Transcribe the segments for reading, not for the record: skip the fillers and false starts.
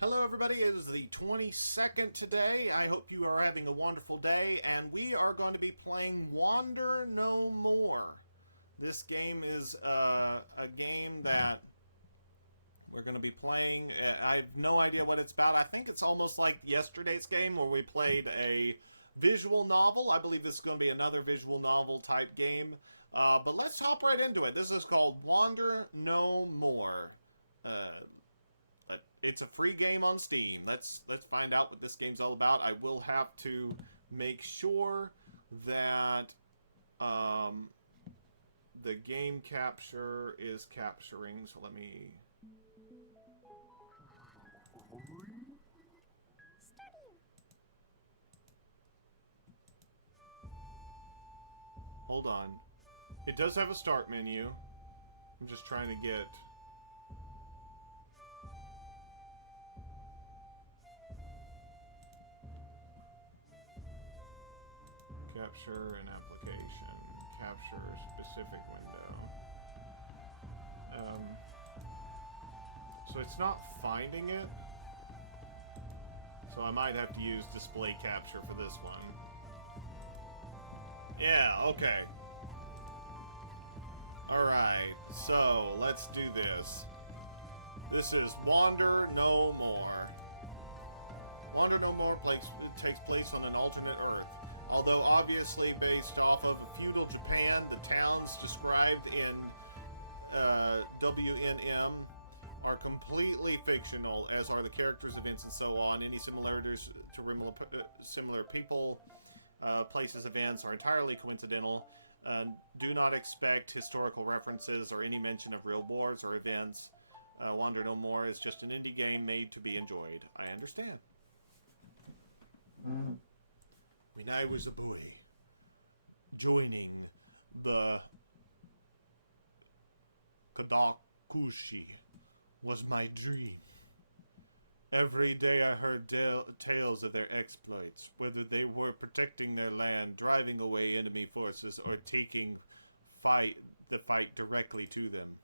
Hello, everybody. It is the 22nd today. I hope you are having a wonderful day, and we are going to be playing Wander No More. This game is a game that we're going to be playing. I have no idea what it's about. I think it's almost like yesterday's game where we played a visual novel. I believe this is going to be another visual novel type game. But let's hop right into it. This is called Wander No More. Uh, it's a free game on Steam. Let's find out what this game's all about. I will have to make sure that um, the game capture is capturing. So let me. Hold on. It does have a start menu. I'm just trying to get. Capture an application. Capture specific window. So it's not finding it. So I might have to use display capture for this one. Yeah, okay. Alright, so let's do this. This is Wander No More. Wander No More takes place on an alternate Earth. Although obviously based off of feudal Japan, the towns described in WNM are completely fictional, as are the characters, events, and so on. Any similarities to similar people, places, events are entirely coincidental. Do not expect historical references or any mention of real wars or events. Wander No More is just an indie game made to be enjoyed. I understand. When I was a boy, joining the Kadakushi was my dream. Every day I heard tales of their exploits, whether they were protecting their land, driving away enemy forces, or taking the fight directly to them.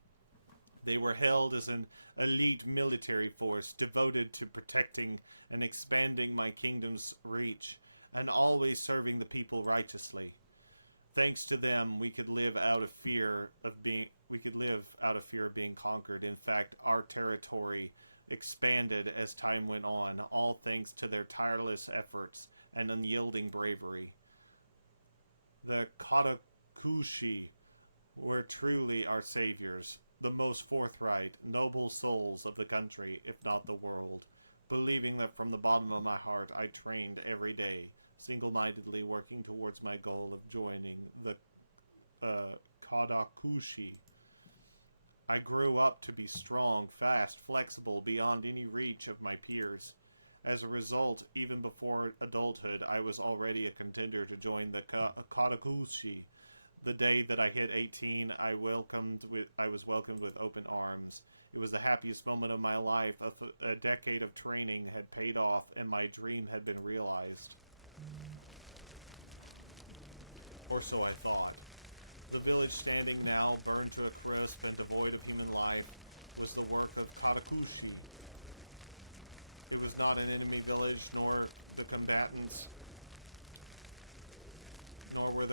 They were hailed as an elite military force devoted to protecting and expanding my kingdom's reach, and always serving the people righteously. Thanks to them, we could live out of fear of being conquered. In fact, our territory expanded as time went on, all thanks to their tireless efforts and unyielding bravery. The Katakushi were truly our saviors, the most forthright, noble souls of the country, if not the world. Believing that from the bottom of my heart, I trained every day, single-mindedly working towards my goal of joining the Kadakushi. I grew up to be strong, fast, flexible, beyond any reach of my peers. As a result, even before adulthood, I was already a contender to join the Kadakushi. The day that I hit 18, I was welcomed with open arms. It was the happiest moment of my life. A decade of training had paid off, and my dream had been realized. Or so I thought. The village, standing now, burned to a crisp and devoid of human life, was the work of Katakushi. It was not an enemy village, nor were the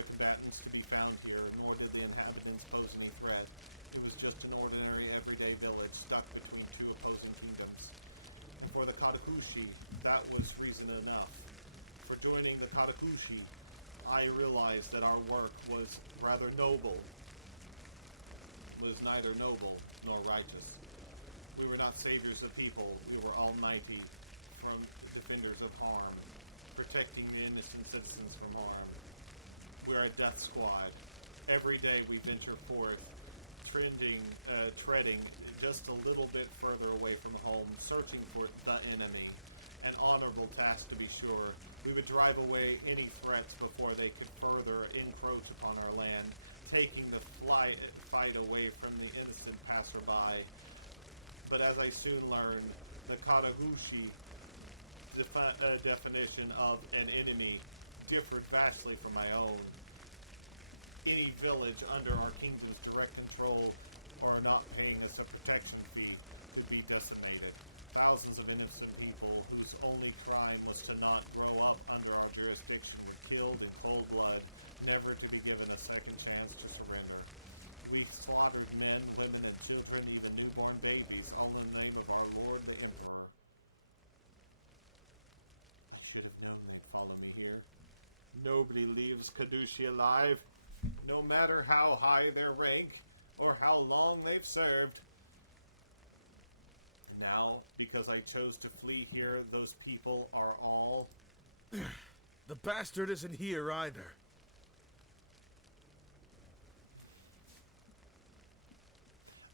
combatants to be found here, nor did the inhabitants pose any threat. It was just an ordinary, everyday village stuck between two opposing kingdoms. And for the Katakushi, that was reason enough. For joining the Katakushi, I realized that our work was rather noble, was neither noble nor righteous. We were not saviors of people, we were almighty, from defenders of harm, protecting the innocent citizens from harm. We are a death squad. Every day we venture forth, treading just a little bit further away from home, searching for the enemy. An honorable task, to be sure. We would drive away any threats before they could further encroach upon our land, taking the fight away from the innocent passerby. But as I soon learned, the Katagushi definition of an enemy differed vastly from my own. Any village under our kingdom's direct control or not paying us a protection fee could be decimated. Thousands of innocent people whose only crime was to not grow up under our jurisdiction were killed in cold blood, never to be given a second chance to surrender. We slaughtered men, women, and children, even newborn babies, all in the name of our Lord the Emperor. I should have known they'd follow me here. Nobody leaves Kadushi alive, no matter how high their rank or how long they've served. And now, because I chose to flee here, those people are all... The bastard isn't here either.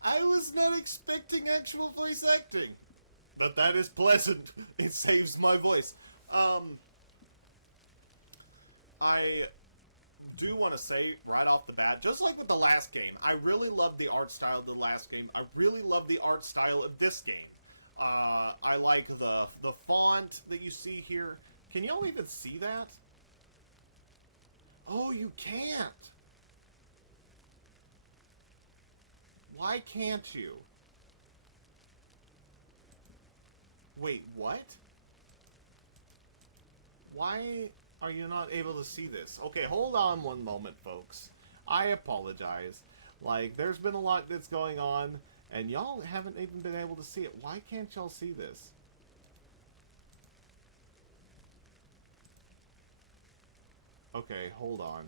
I was not expecting actual voice acting, but that is pleasant. It saves my voice. I do want to say right off the bat, just like with the last game, I really loved the art style of the last game. I really love the art style of this game. I like the font that you see here. Can y'all even see that? Oh, you can't. Why can't you? Wait, what? Why are you not able to see this? Okay, hold on one moment, folks. I apologize. Like, there's been a lot that's going on, and y'all haven't even been able to see it. Why can't y'all see this? Okay, hold on.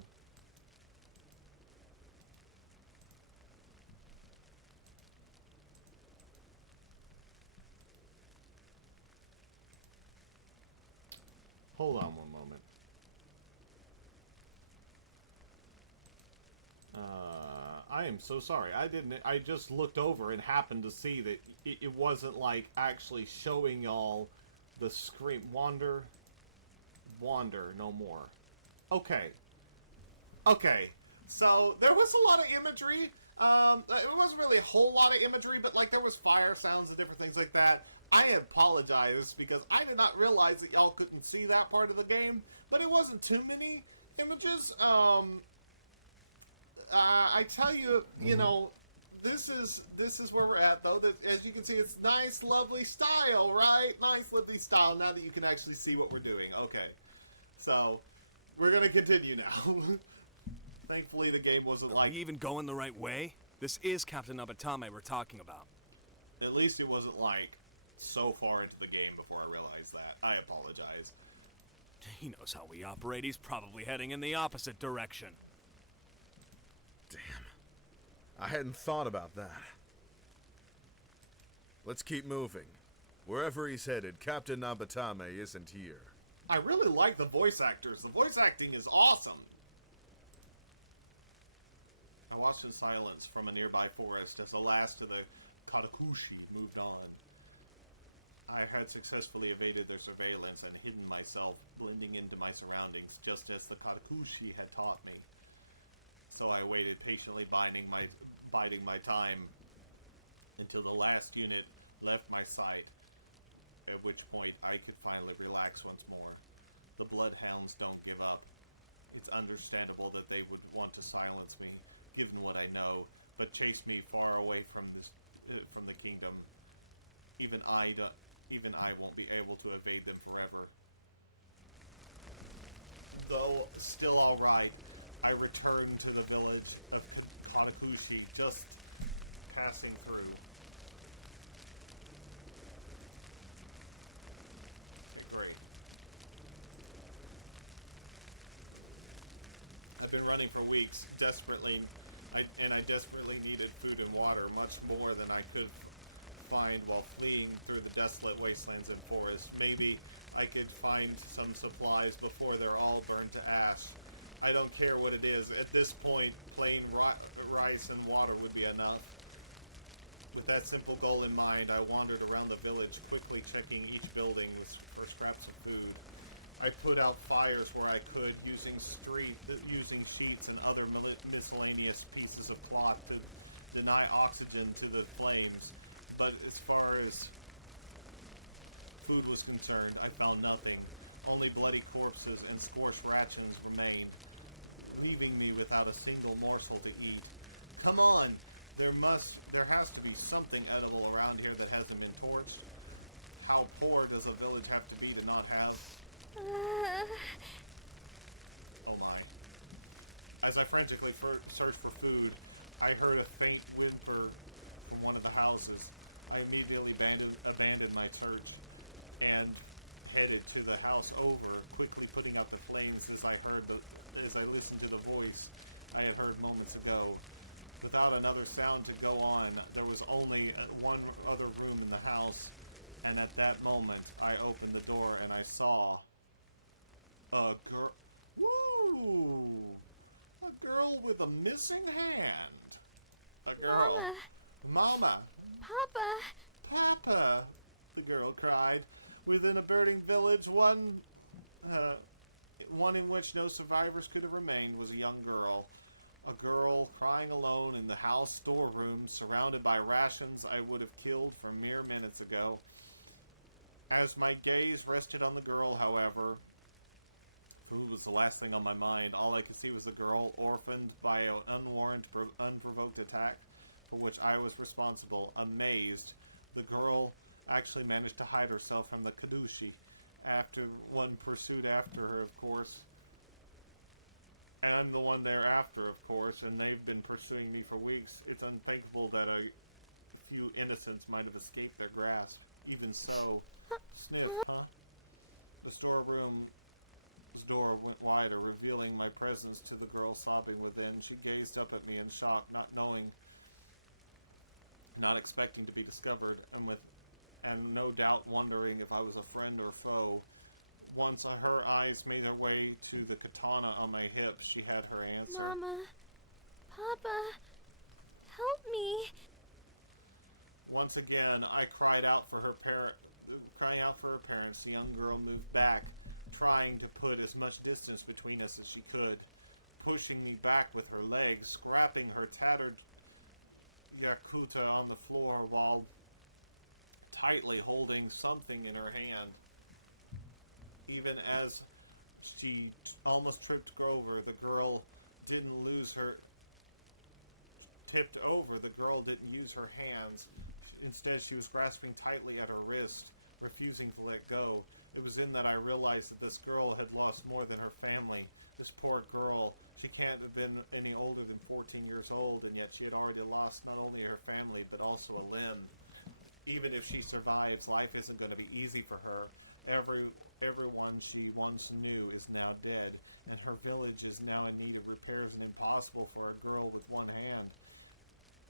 Hold on one moment. I am so sorry. I just looked over and happened to see that it wasn't like actually showing y'all the screen. Wander no more. Okay. Okay. So there was a lot of imagery. It wasn't really a whole lot of imagery, but like there was fire sounds and different things like that. I apologize because I did not realize that y'all couldn't see that part of the game, but it wasn't too many images. I tell you, you know, this is where we're at though. That, as you can see, it's nice, lovely style, right? Nice, lovely style. Now that you can actually see what we're doing, okay. So we're gonna continue now. Thankfully, the game wasn't like... Are you even going the right way? This is Captain Nabatame we're talking about. At least it wasn't like so far into the game before I realized that. I apologize. He knows how we operate. He's probably heading in the opposite direction. Damn. I hadn't thought about that. Let's keep moving. Wherever he's headed, Captain Nabatame isn't here. I really like the voice actors. The voice acting is awesome. I watched in silence from a nearby forest as the last of the Katakushi moved on. I had successfully evaded their surveillance and hidden myself, blending into my surroundings, just as the Katakushi had taught me. So I waited patiently, biding my time, until the last unit left my sight, at which point I could finally relax once more. The bloodhounds don't give up. It's understandable that they would want to silence me, given what I know, but chase me far away from the kingdom. Even I won't be able to evade them forever. Though still all right, I returned to the village of Katakushi, just passing through. Okay, great. I've been running for weeks, I desperately needed food and water, much more than I could find while fleeing through the desolate wastelands and forests. Maybe I could find some supplies before they're all burned to ash. I don't care what it is. At this point, plain rice and water would be enough. With that simple goal in mind, I wandered around the village, quickly checking each building for scraps of food. I put out fires where I could, using sheets and other miscellaneous pieces of cloth to deny oxygen to the flames. But as far as food was concerned, I found nothing. Only bloody corpses and scorched rations remained, leaving me without a single morsel to eat. Come on! There has to be something edible around here that hasn't been torched. How poor does a village have to be to not have? Oh my. As I frantically searched for food, I heard a faint whimper from one of the houses. I immediately abandoned my search and headed to the house over, quickly putting out the flames as I listened to the voice I had heard moments ago. Without another sound to go on, there was only one other room in the house, and at that moment, I opened the door and I saw a girl. Woo! A girl with a missing hand. A girl. Mama. Papa. Papa, the girl cried. Within a burning village, one in which no survivors could have remained, was a young girl. A girl crying alone in the house storeroom, surrounded by rations I would have killed for mere minutes ago. As my gaze rested on the girl, however, food was the last thing on my mind. All I could see was the girl, orphaned by an unprovoked attack for which I was responsible. Amazed, the girl actually managed to hide herself from the Kadushi after one pursued after her, of course. And I'm the one thereafter, of course, and they've been pursuing me for weeks. It's unthinkable that a few innocents might have escaped their grasp. Even so, sniff, huh? The storeroom's door went wider, revealing my presence to the girl sobbing within. She gazed up at me in shock, not expecting to be discovered, and no doubt wondering if I was a friend or foe. Once her eyes made their way to the katana on my hip, she had her answer. Mama. Papa. Help me. Once again, I cried out for her parents. The young girl moved back, trying to put as much distance between us as she could, pushing me back with her legs, scrapping her tattered yakuta on the floor while tightly holding something in her hand. Even as she almost tripped over, the girl didn't use her hands. Instead, she was grasping tightly at her wrist, refusing to let go. It was then that I realized that this girl had lost more than her family. This poor girl, she can't have been any older than 14 years old, and yet she had already lost not only her family, but also a limb. Even if she survives, life isn't going to be easy for her. Everyone she once knew is now dead, and her village is now in need of repairs and impossible for a girl with one hand.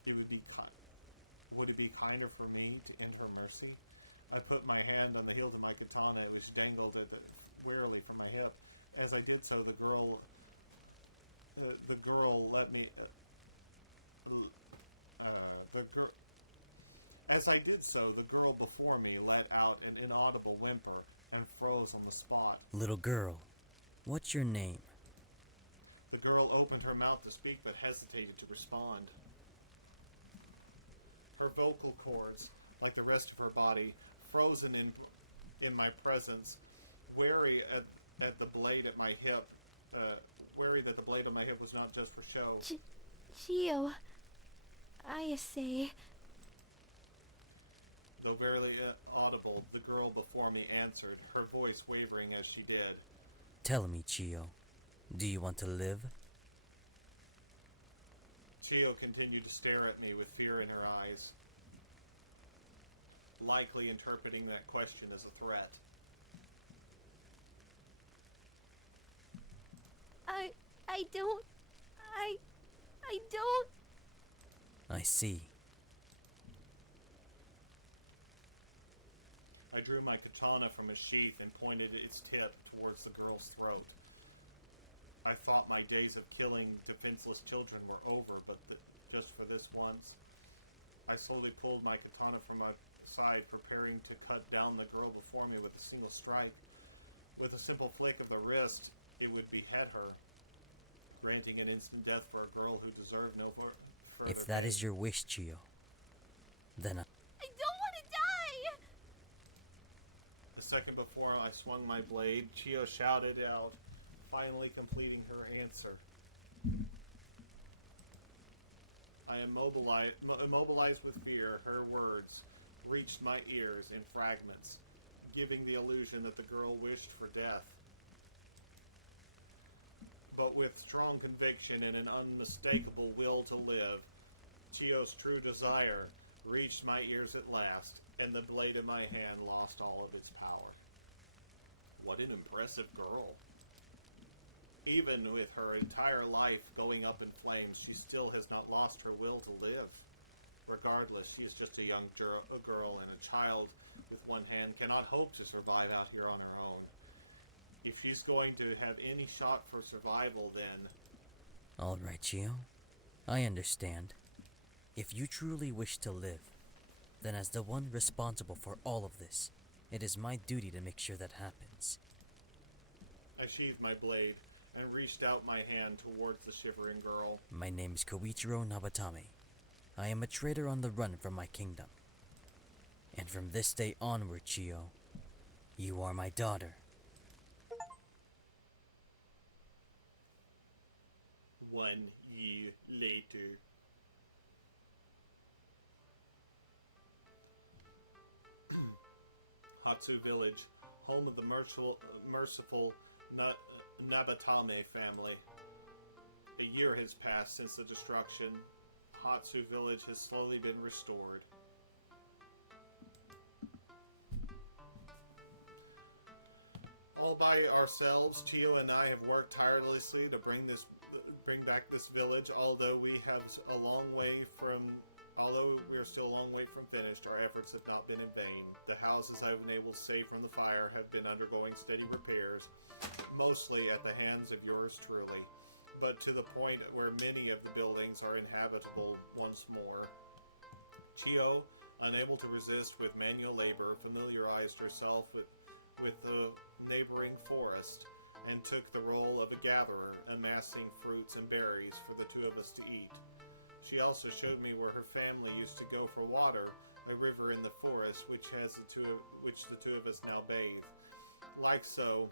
Would it be kinder for me to end her mercy? I put my hand on the hilt of my katana, which dangled wearily from my hip. As I did so, the girl let me. As I did so, the girl before me let out an inaudible whimper and froze on the spot. Little girl, what's your name? The girl opened her mouth to speak but hesitated to respond. Her vocal cords, like the rest of her body, frozen in my presence, wary at the blade at my hip, wary that the blade on my hip was not just for show. Chio. I say. Though barely audible, the girl before me answered, her voice wavering as she did. Tell me, Chio, do you want to live? Chio continued to stare at me with fear in her eyes, likely interpreting that question as a threat. I don't. I don't. I see. I drew my katana from its sheath and pointed its tip towards the girl's throat. I thought my days of killing defenseless children were over, but just for this once. I slowly pulled my katana from my side, preparing to cut down the girl before me with a single strike. With a simple flick of the wrist, it would behead her, granting an instant death for a girl who deserved no further pain. If that is your wish, Chio, then I don't want to die! A second before I swung my blade, Chio shouted out, finally completing her answer. I immobilized with fear. Her words reached my ears in fragments. giving the illusion that the girl wished for death. But with strong conviction and an unmistakable will to live, Chio's true desire reached my ears at last, and the blade in my hand lost all of its power. What an impressive girl. Even with her entire life going up in flames, she still has not lost her will to live. Regardless, she is just a young girl, and a child with one hand cannot hope to survive out here on her own. If she's going to have any shot for survival, then... Alright, Chio. I understand. If you truly wish to live, then as the one responsible for all of this, it is my duty to make sure that happens. I sheathed my blade and reached out my hand towards the shivering girl. My name is Koichiro Nabatame. I am a trader on the run from my kingdom. And from this day onward, Chio, you are my daughter. 1 year later. Hatsu Village, home of the merciful Nabatame family. A year has passed since the destruction. Hatsu Village has slowly been restored. All by ourselves, Chio and I have worked tirelessly to bring back this village. Although we are still a long way from finished, our efforts have not been in vain. The houses I've been able to save from the fire have been undergoing steady repairs, mostly at the hands of yours truly, but to the point where many of the buildings are inhabitable once more. Chio, unable to resist with manual labor, familiarized herself with the neighboring forest and took the role of a gatherer, amassing fruits and berries for the two of us to eat. She also showed me where her family used to go for water, a river in the forest which the two of us now bathe. Like so,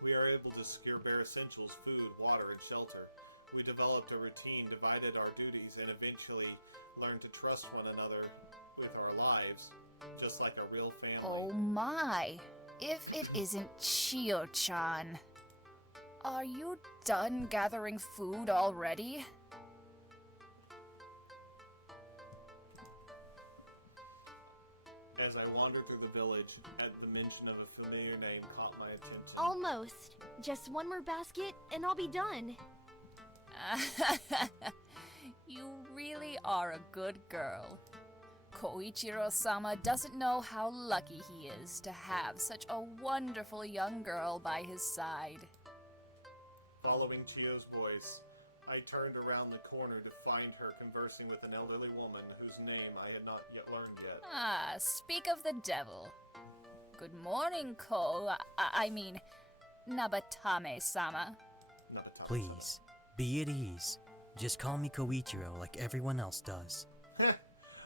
we are able to secure bare essentials, food, water, and shelter. We developed a routine, divided our duties, and eventually learned to trust one another with our lives, just like a real family. Oh my! If it isn't Chio-chan. Are you done gathering food already? As I wandered through the village, at the mention of a familiar name caught my attention. Almost. Just one more basket, and I'll be done. You really are a good girl. Koichiro-sama doesn't know how lucky he is to have such a wonderful young girl by his side. Following Chio's voice, I turned around the corner to find her conversing with an elderly woman whose name I had not yet learned yet. Ah, speak of the devil. Good morning, I mean, Nabatame-sama. Nabatame-sama. Please, be at ease. Just call me Koichiro like everyone else does.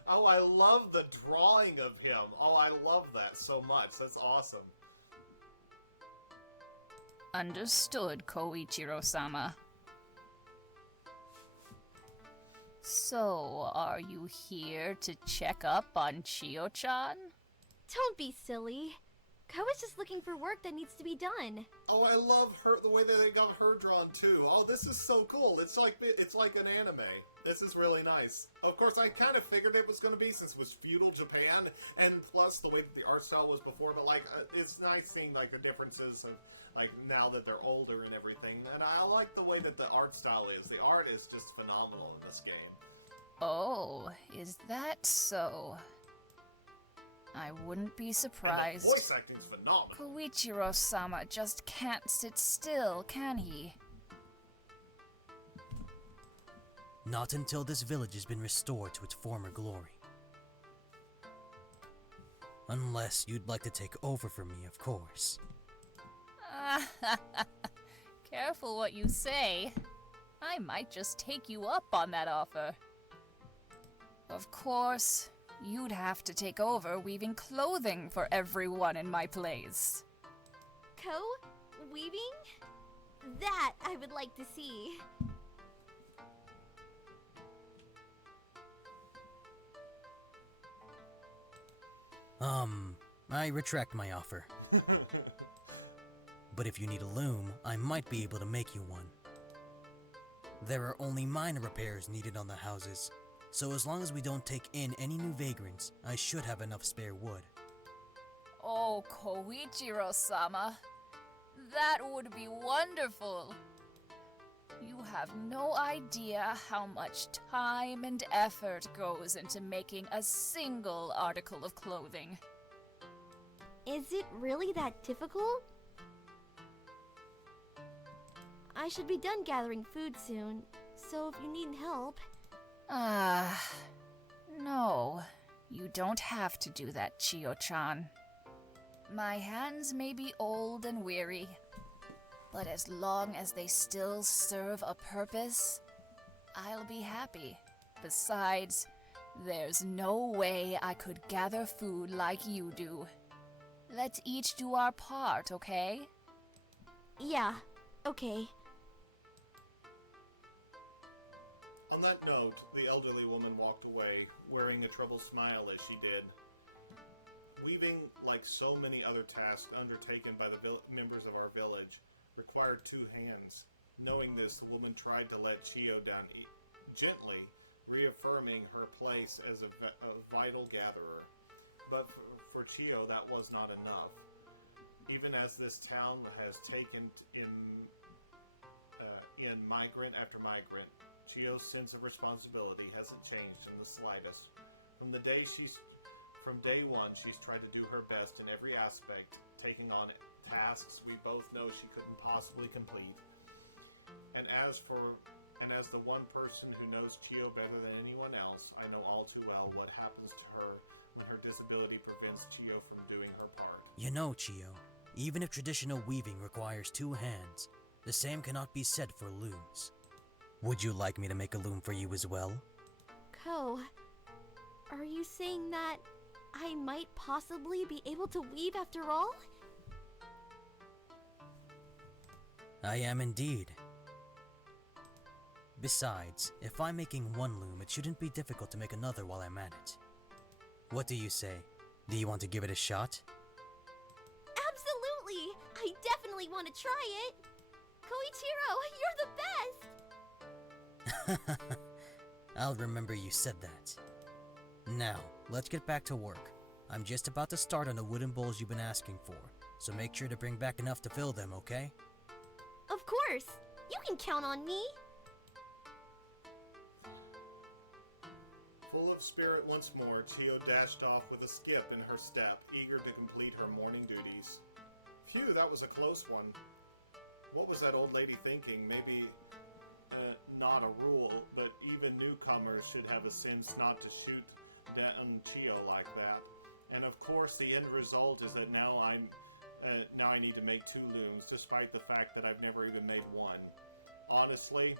Oh, I love the drawing of him. Oh, I love that so much. That's awesome. Understood, Koichiro-sama. So, are you here to check up on Chio-chan? Don't be silly. Ko is just looking for work that needs to be done. Oh, I love the way that they got her drawn too. Oh, this is so cool. It's like an anime. This is really nice. Of course, I kind of figured it was going to be since it was feudal Japan, and plus the way that the art style was before. But like, it's nice seeing like the differences of like now that they're older and everything. And I like the way that the art style is. The art is just phenomenal in this game. Oh, is that so? I wouldn't be surprised. And the voice acting's phenomenal. Koichiro-sama just can't sit still, can he? Not until this village has been restored to its former glory. Unless you'd like to take over from me, of course. Careful what you say. I might just take you up on that offer. Of course, you'd have to take over weaving clothing for everyone in my place. Ko? Weaving? That I would like to see. I retract my offer. But if you need a loom, I might be able to make you one. There are only minor repairs needed on the houses, so as long as we don't take in any new vagrants, I should have enough spare wood. Oh, Koichiro-sama. That would be wonderful. You have no idea how much time and effort goes into making a single article of clothing. Is it really that difficult? I should be done gathering food soon, so if you need help... No. You don't have to do that, Chiyo-chan. My hands may be old and weary, but as long as they still serve a purpose, I'll be happy. Besides, there's no way I could gather food like you do. Let's each do our part, okay? Yeah, okay. On that note, the elderly woman walked away, wearing a troubled smile as she did. Weaving, like so many other tasks undertaken by the members of our village, required two hands. Knowing this, the woman tried to let Chiyo down gently, reaffirming her place as a vital gatherer. But for Chiyo, that was not enough. Even as this town has taken in migrant after migrant, Chiyo's sense of responsibility hasn't changed in the slightest. From day one, she's tried to do her best in every aspect, taking on tasks we both know she couldn't possibly complete. And as the one person who knows Chiyo better than anyone else, I know all too well what happens to her when her disability prevents Chiyo from doing her part. You know, Chiyo, even if traditional weaving requires two hands, the same cannot be said for looms. Would you like me to make a loom for you as well? Ko, are you saying that I might possibly be able to weave after all? I am indeed. Besides, if I'm making one loom, it shouldn't be difficult to make another while I'm at it. What do you say? Do you want to give it a shot? Absolutely! I definitely want to try it! Koichiro, you're the best! I'll remember you said that. Now, let's get back to work. I'm just about to start on the wooden bowls you've been asking for, so make sure to bring back enough to fill them, okay? Of course! You can count on me! Full of spirit once more, Chiyo dashed off with a skip in her step, eager to complete her morning duties. Phew, that was a close one. What was that old lady thinking? Maybe not a rule, but even newcomers should have a sense not to shoot down Chiyo like that. And of course, the end result is that now I need to make two looms, despite the fact that I've never even made one. Honestly,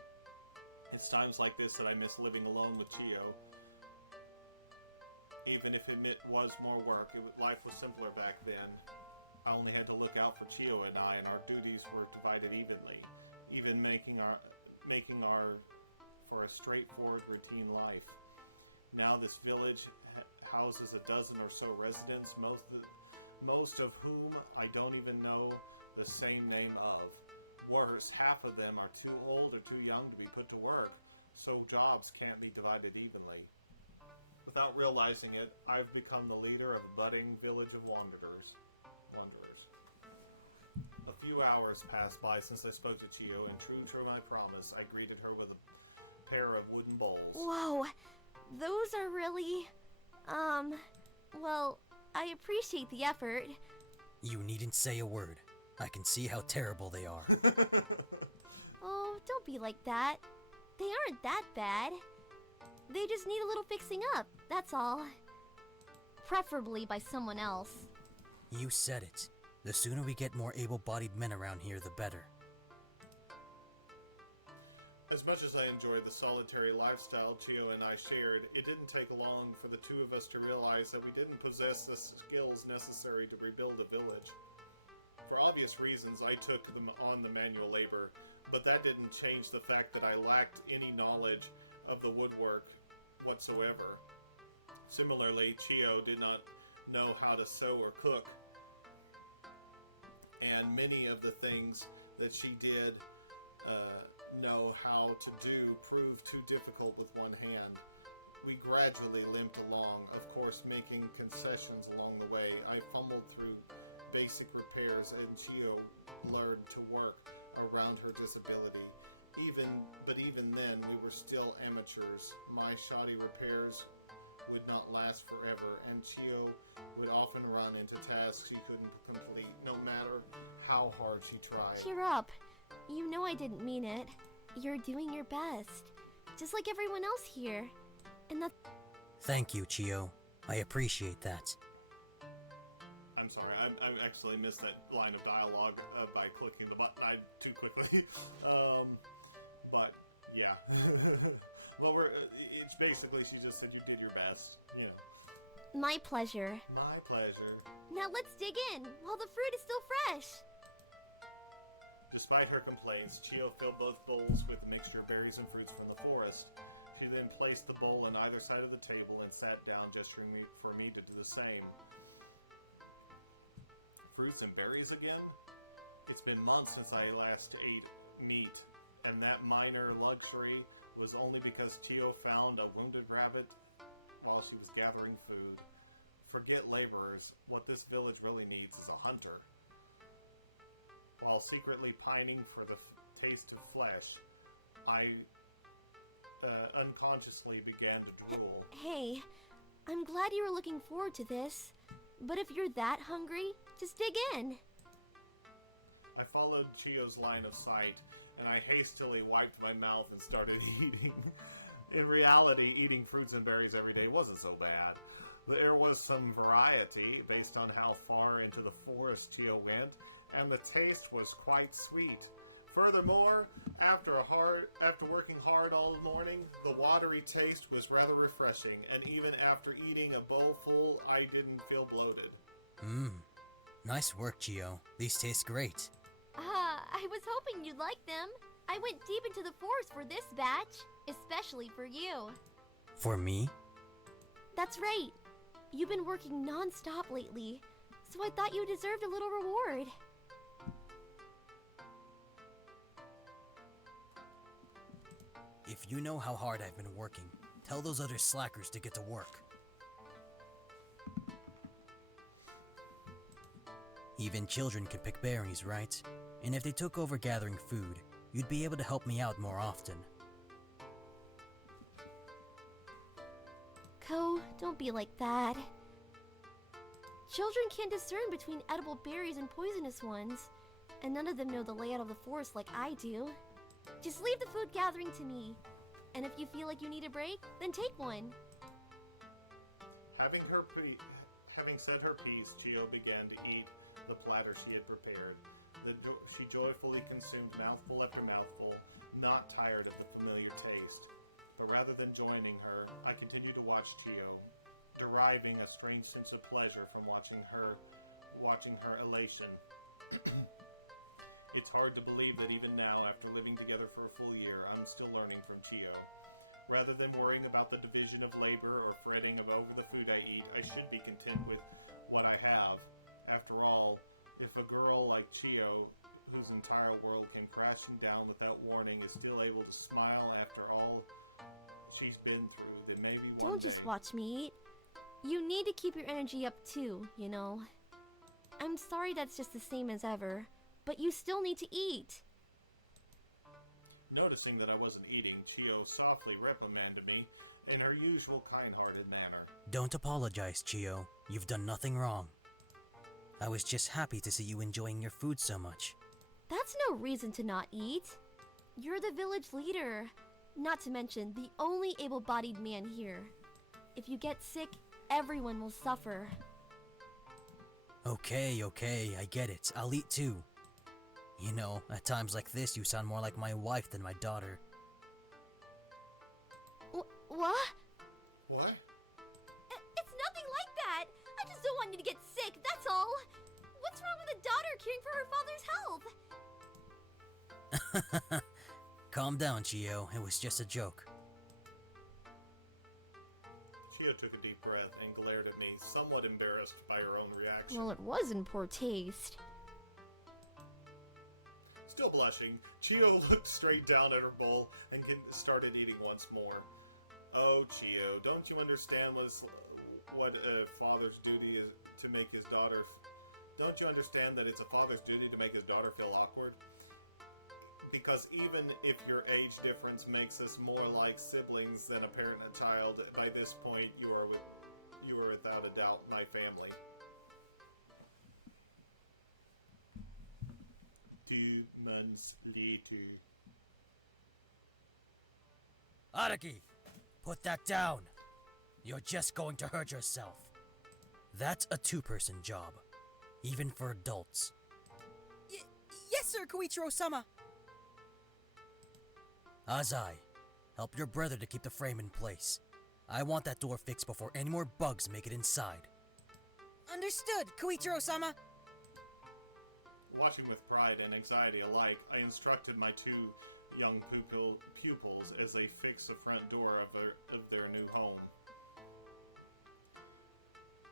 it's times like this that I miss living alone with Chiyo. Even if it was more work, life was simpler back then. I only had to look out for Chiyo and our duties were divided evenly, even making our for a straightforward routine life. Now this village houses a dozen or so residents, most of whom I don't even know the same name of. Worse, half of them are too old or too young to be put to work, so jobs can't be divided evenly. Without realizing it, I've become the leader of a budding village of wanderers. A few hours passed by since I spoke to Chiyo, and true to my promise, I greeted her with a pair of wooden bowls. Whoa, those are really... well, I appreciate the effort. You needn't say a word. I can see how terrible they are. Oh, don't be like that. They aren't that bad. They just need a little fixing up, that's all. Preferably by someone else. You said it. The sooner we get more able-bodied men around here, the better. As much as I enjoyed the solitary lifestyle Chiyo and I shared, it didn't take long for the two of us to realize that we didn't possess the skills necessary to rebuild a village. For obvious reasons, I took on the manual labor, but that didn't change the fact that I lacked any knowledge of the woodwork whatsoever. Similarly, Chiyo did not know how to sew or cook. And many of the things that she did know how to do proved too difficult with one hand. We gradually limped along, of course making concessions along the way. I fumbled through basic repairs, and Chio learned to work around her disability. But even then, we were still amateurs. My shoddy repairs would not last forever, and Chio would often run into tasks she couldn't complete, no matter how hard she tried. Cheer up. You know I didn't mean it. You're doing your best. Just like everyone else here. And that... Thank you, Chio. I appreciate that. I'm sorry, I actually missed that line of dialogue by clicking the button too quickly. But yeah. Well, it's basically, she just said you did your best, you know. My pleasure. My pleasure. Now let's dig in while the fruit is still fresh. Despite her complaints, Chio filled both bowls with a mixture of berries and fruits from the forest. She then placed the bowl on either side of the table and sat down, gesturing for me to do the same. Fruits and berries again? It's been months since I last ate meat, and that minor luxury was only because Chio found a wounded rabbit while she was gathering food. Forget laborers. What this village really needs is a hunter. While secretly pining for the taste of flesh, I unconsciously began to drool. Hey, I'm glad you were looking forward to this, but if you're that hungry, just dig in. I followed Chio's line of sight, and I hastily wiped my mouth and started eating. In reality, eating fruits and berries every day wasn't so bad. There was some variety based on how far into the forest Chio went, and the taste was quite sweet. Furthermore, after working hard all morning, the watery taste was rather refreshing, and even after eating a bowl full, I didn't feel bloated. Nice work, Chio. These taste great. I was hoping you'd like them. I went deep into the forest for this batch, especially for you. For me? That's right. You've been working non-stop lately, so I thought you deserved a little reward. If you know how hard I've been working, tell those other slackers to get to work. Even children can pick berries, right? And if they took over gathering food, you'd be able to help me out more often. Ko, don't be like that. Children can't discern between edible berries and poisonous ones, and none of them know the layout of the forest like I do. Just leave the food gathering to me, and if you feel like you need a break, then take one. Having said her piece, Chio began to eat the platter she had prepared. She joyfully consumed mouthful after mouthful, not tired of the familiar taste. But rather than joining her, I continued to watch Chio, deriving a strange sense of pleasure from watching her elation. It's hard to believe that even now, after living together for a full year, I'm still learning from Chio. Rather than worrying about the division of labor or fretting over the food I eat, I should be content with what I have. After all, if a girl like Chio, whose entire world came crashing down without warning, is still able to smile after all she's been through, then maybe one Don't day... just watch me eat. You need to keep your energy up too, you know. I'm sorry that's just the same as ever, but you still need to eat. Noticing that I wasn't eating, Chio softly reprimanded me in her usual kind-hearted manner. Don't apologize, Chio. You've done nothing wrong. I was just happy to see you enjoying your food so much. That's no reason to not eat. You're the village leader. Not to mention, the only able-bodied man here. If you get sick, everyone will suffer. Okay, I get it. I'll eat too. You know, at times like this, you sound more like my wife than my daughter. What? What? It's nothing like that! I just don't want you to get sick, that's all! What's wrong with a daughter caring for her father's health? Calm down, Chio. It was just a joke. Chio took a deep breath and glared at me, somewhat embarrassed by her own reaction. Well, it was in poor taste. Still blushing, Chio looked straight down at her bowl and started eating once more. Oh, Chio, don't you understand what a father's duty is to make his daughter... Don't you understand that it's a father's duty to make his daughter feel awkward? Because even if your age difference makes us more like siblings than a parent and a child, by this point you are without a doubt my family. 2 months later. Araki, put that down. You're just going to hurt yourself. That's a two-person job, even for adults. Yes, sir, Koichiro-sama. Azai, help your brother to keep the frame in place. I want that door fixed before any more bugs make it inside. Understood, Koichiro-sama. Watching with pride and anxiety alike, I instructed my 2 young pupils as they fixed the front door of their new home.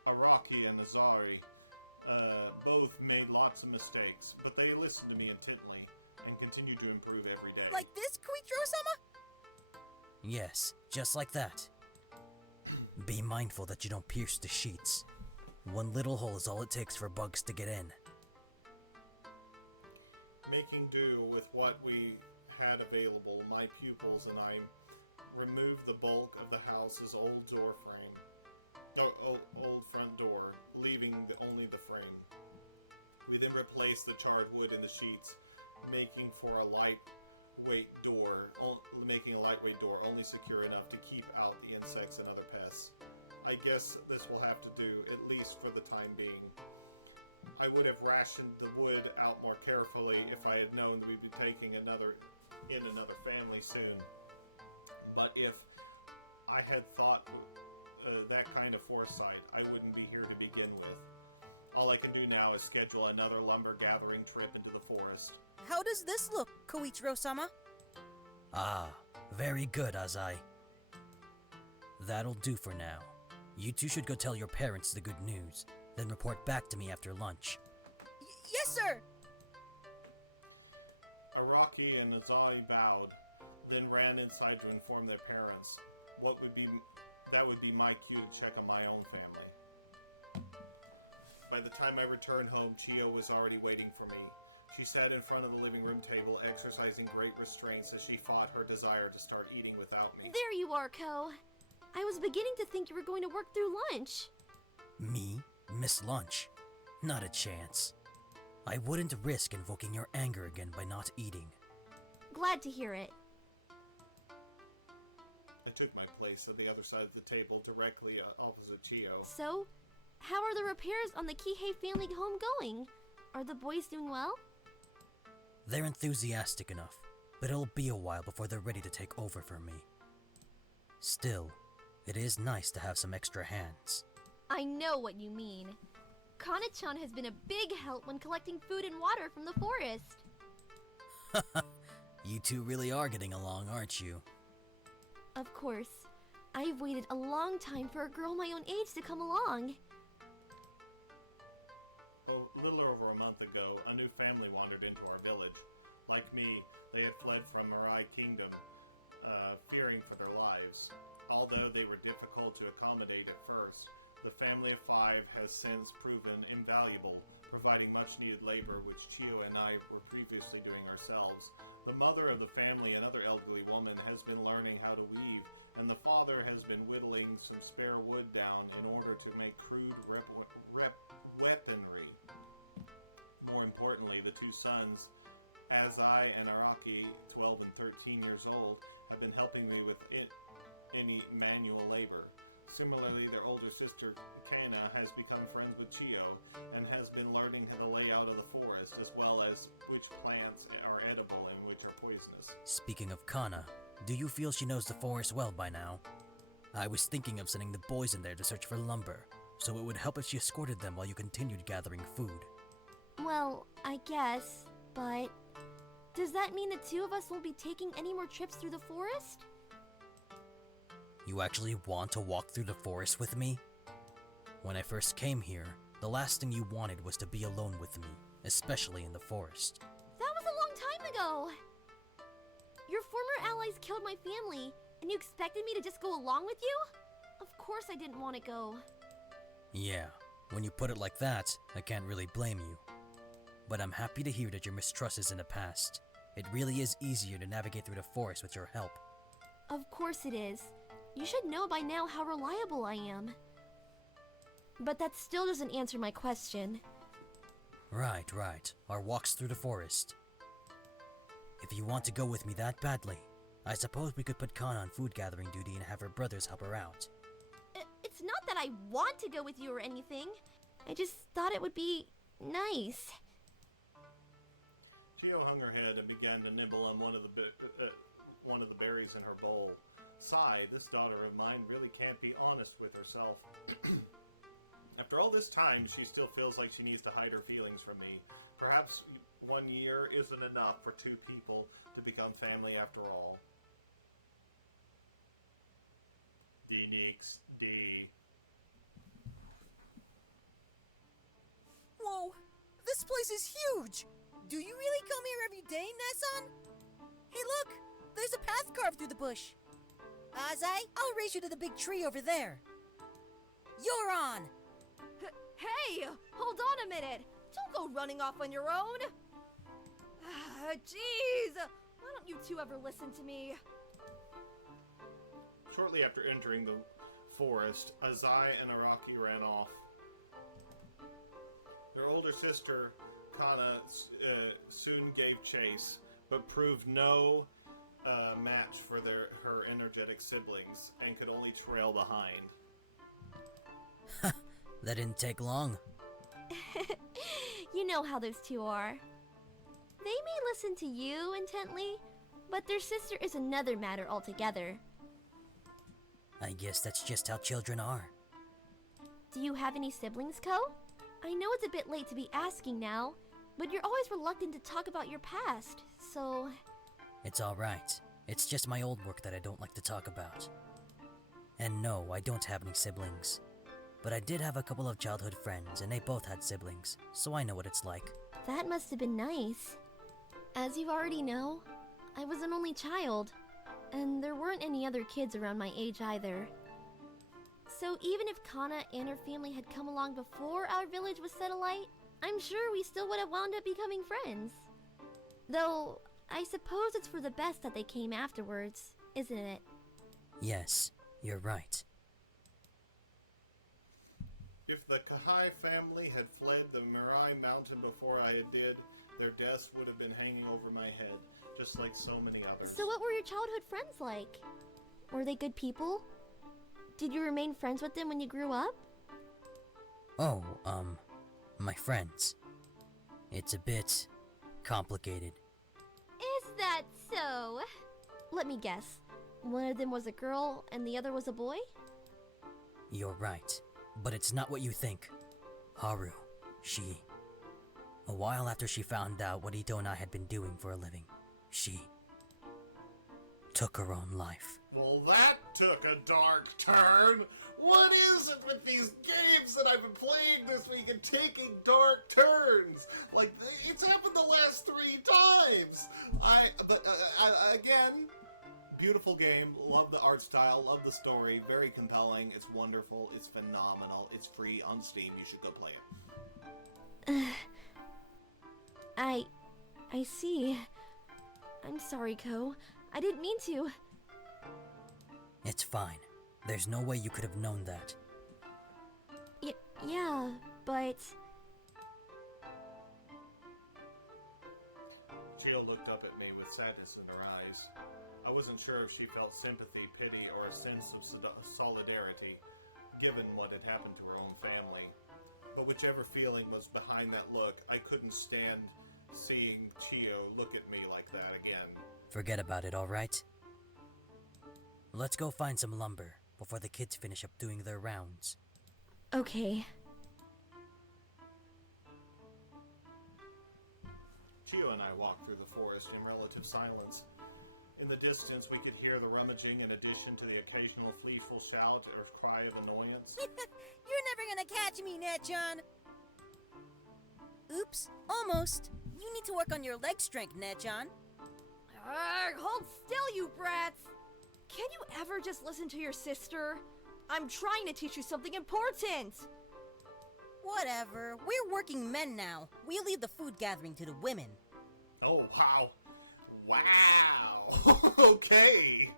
Araki and Azari both made lots of mistakes, but they listened to me intently and continued to improve every day. Like this, Koichiro-sama? Yes, just like that. Be mindful that you don't pierce the sheets. One little hole is all it takes for bugs to get in. Making do with what we had available, my pupils and I removed the bulk of the house's old door frame. Old front door, leaving only the frame. We then replaced the charred wood in the sheets, making a lightweight door only secure enough to keep out the insects and other pests. I guess this will have to do, at least for the time being. I would have rationed the wood out more carefully if I had known that we'd be taking another family soon. But if I had thought that kind of foresight, I wouldn't be here to begin with. All I can do now is schedule another lumber gathering trip into the forest. How does this look, Koichiro-sama? Ah, very good, Azai. That'll do for now. You two should go tell your parents the good news, then report back to me after lunch. Yes, sir! Araki and Azai bowed, then ran inside to inform their parents. That would be my cue to check on my own family. By the time I returned home, Chio was already waiting for me. She sat in front of the living room table, exercising great restraints as she fought her desire to start eating without me. There you are, Ko. I was beginning to think you were going to work through lunch. Me? Miss Lunch? Not a chance. I wouldn't risk invoking your anger again by not eating. Glad to hear it. I took my place on the other side of the table, directly opposite Chio. So, how are the repairs on the Kihei family home going? Are the boys doing well? They're enthusiastic enough, but it'll be a while before they're ready to take over for me. Still, it is nice to have some extra hands. I know what you mean. Kana-chan has been a big help when collecting food and water from the forest. You two really are getting along, aren't you? Of course. I've waited a long time for a girl my own age to come along. A little over a month ago, a new family wandered into our village. Like me, they had fled from Mirai Kingdom, fearing for their lives. Although they were difficult to accommodate at first, the family of 5 has since proven invaluable, providing much-needed labor which Chio and I were previously doing ourselves. The mother of the family, another elderly woman, has been learning how to weave, and the father has been whittling some spare wood down in order to make crude weaponry. More importantly, the 2 sons, Azai and Araki, 12 and 13 years old, have been helping me with any manual labor. Similarly, their older sister, Kana, has become friends with Chio and has been learning the layout of the forest, as well as which plants are edible and which are poisonous. Speaking of Kana, do you feel she knows the forest well by now? I was thinking of sending the boys in there to search for lumber, so it would help if she escorted them while you continued gathering food. Well, I guess, but... does that mean the 2 of us won't be taking any more trips through the forest? You actually want to walk through the forest with me? When I first came here, the last thing you wanted was to be alone with me, especially in the forest. That was a long time ago. Your former allies killed my family, and you expected me to just go along with you? Of course I didn't want to go. Yeah, when you put it like that, I can't really blame you. But I'm happy to hear that your mistrust is in the past. It really is easier to navigate through the forest with your help. Of course it is. You should know by now how reliable I am. But that still doesn't answer my question. Right. Our walks through the forest. If you want to go with me that badly, I suppose we could put Kana on food gathering duty and have her brothers help her out. It's not that I want to go with you or anything. I just thought it would be nice. Chio hung her head and began to nibble on one of the berries in her bowl. Sigh, this daughter of mine really can't be honest with herself. After all this time, she still feels like she needs to hide her feelings from me. Perhaps 1 year isn't enough for two people to become family after all. The next day. Whoa, this place is huge! Do you really come here every day, Nessan? Hey look, there's a path carved through the bush. Azai, I'll race you to the big tree over there. You're on! Hey, hold on a minute. Don't go running off on your own. Jeez, why don't you two ever listen to me? Shortly after entering the forest, Azai and Araki ran off. Their older sister, Kana, soon gave chase, but proved no match for her energetic siblings and could only trail behind. That didn't take long. You know how those two are. They may listen to you intently, but their sister is another matter altogether. I guess that's just how children are. Do you have any siblings, Ko? I know it's a bit late to be asking now, but you're always reluctant to talk about your past, so... It's alright. It's just my old work that I don't like to talk about. And no, I don't have any siblings. But I did have a couple of childhood friends, and they both had siblings, so I know what it's like. That must have been nice. As you already know, I was an only child, and there weren't any other kids around my age either. So even if Kana and her family had come along before our village was set alight, I'm sure we still would have wound up becoming friends. Though, I suppose it's for the best that they came afterwards, isn't it? Yes, you're right. If the Kahai family had fled the Mirai Mountain before I did, their deaths would have been hanging over my head, just like so many others. So what were your childhood friends like? Were they good people? Did you remain friends with them when you grew up? Oh, my friends. It's a bit complicated. Is that so? Let me guess. One of them was a girl and the other was a boy? You're right, but it's not what you think. Haru, a while after she found out what Ito and I had been doing for a living, she took her own life. Well, that took a dark turn. What is it with these games that I've been playing this week and taking dark turns? Like, it's happened the last 3 times. Again, beautiful game. Love the art style. Love the story. Very compelling. It's wonderful. It's phenomenal. It's free on Steam. You should go play it. I see. I'm sorry, Ko. I didn't mean to. It's fine. There's no way you could have known that. Yeah, but... Chio looked up at me with sadness in her eyes. I wasn't sure if she felt sympathy, pity, or a sense of solidarity, given what had happened to her own family. But whichever feeling was behind that look, I couldn't stand seeing Chio look at me like that again. Forget about it, alright? Let's go find some lumber before the kids finish up doing their rounds. Okay. Chio and I walked through the forest in relative silence. In the distance, we could hear the rummaging in addition to the occasional gleeful shout or cry of annoyance. You're never gonna catch me, Netjon! Oops, almost. You need to work on your leg strength, Netjon. Hold still, you brats! Can you ever just listen to your sister? I'm trying to teach you something important! Whatever. We're working men now. We leave the food gathering to the women. Oh, wow. Wow. Okay.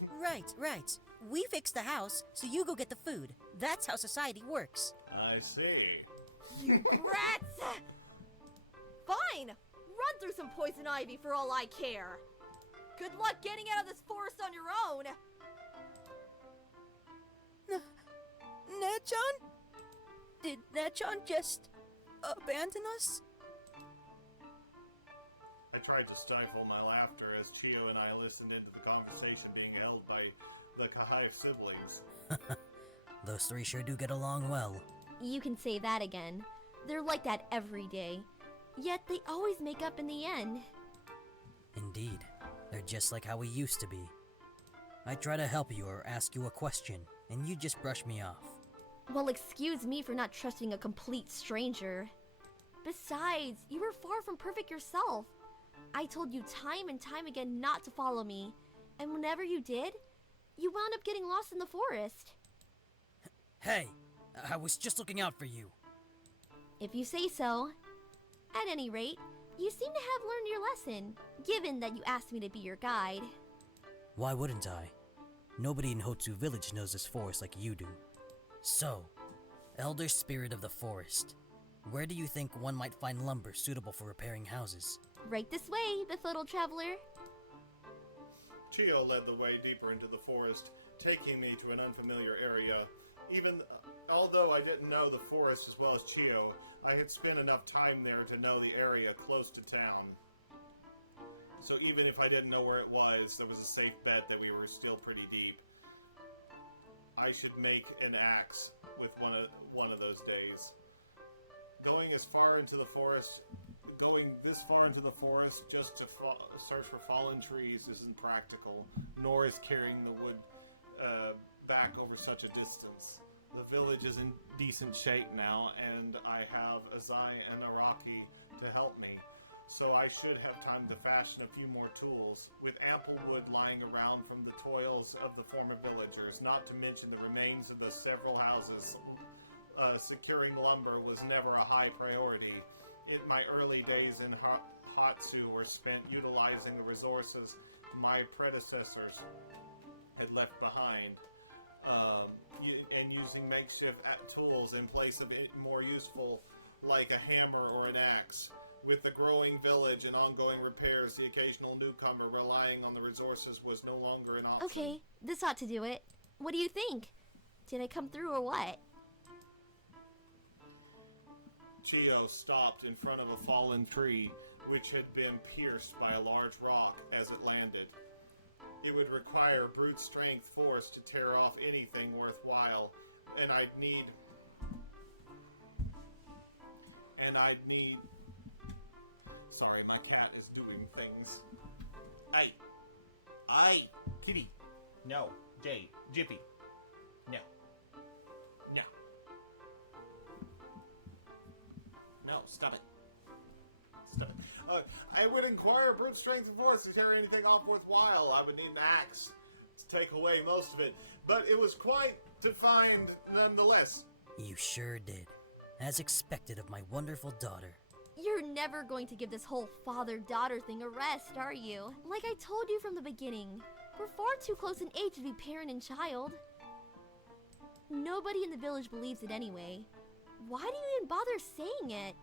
Right. We fix the house, so you go get the food. That's how society works. I see. Brats! Fine! Run through some poison ivy for all I care. Good luck getting out of this forest on your own! Netjon? Did Netjon just abandon us? I tried to stifle my laughter as Chio and I listened into the conversation being held by the Kahai siblings. Those three sure do get along well. You can say that again. They're like that every day. Yet they always make up in the end. Indeed, they're just like how we used to be. I try to help you or ask you a question, and you just brush me off. Well, excuse me for not trusting a complete stranger. Besides, you were far from perfect yourself. I told you time and time again not to follow me, and whenever you did, you wound up getting lost in the forest. Hey, I was just looking out for you. If you say so. At any rate, you seem to have learned your lesson, given that you asked me to be your guide. Why wouldn't I? Nobody in Hotsu village knows this forest like you do. So, Elder Spirit of the Forest, where do you think one might find lumber suitable for repairing houses? Right this way, befuddled traveler. Chio led the way deeper into the forest, taking me to an unfamiliar area. Although I didn't know the forest as well as Chio, I had spent enough time there to know the area close to town. So even if I didn't know where it was, there was a safe bet that we were still pretty deep. I should make an axe with one of those days. Going this far into the forest just to search for fallen trees isn't practical, nor is carrying the wood back over such a distance. The village is in decent shape now, and I have Azai and Araki to help me, so I should have time to fashion a few more tools, with ample wood lying around from the toils of the former villagers, not to mention the remains of the several houses. Securing lumber was never a high priority. My early days in Hatsu were spent utilizing the resources my predecessors had left behind, and using makeshift tools in place of more useful, like a hammer or an axe. With the growing village and ongoing repairs, the occasional newcomer relying on the resources was no longer an option. Okay, this ought to do it. What do you think? Did I come through or what? Chio stopped in front of a fallen tree, which had been pierced by a large rock as it landed. It would require brute strength force to tear off anything worthwhile, and I'd need... Sorry, my cat is doing things. Aye, kitty. No, Dave, Jiffy. No. No, stop it. I would inquire brute strength and force to tear anything off worthwhile. I would need an axe to take away most of it, but it was quite to find nonetheless. You sure did. As expected of my wonderful daughter. You're never going to give this whole father-daughter thing a rest, are you? Like I told you from the beginning, we're far too close in age to be parent and child. Nobody in the village believes it anyway. Why do you even bother saying it?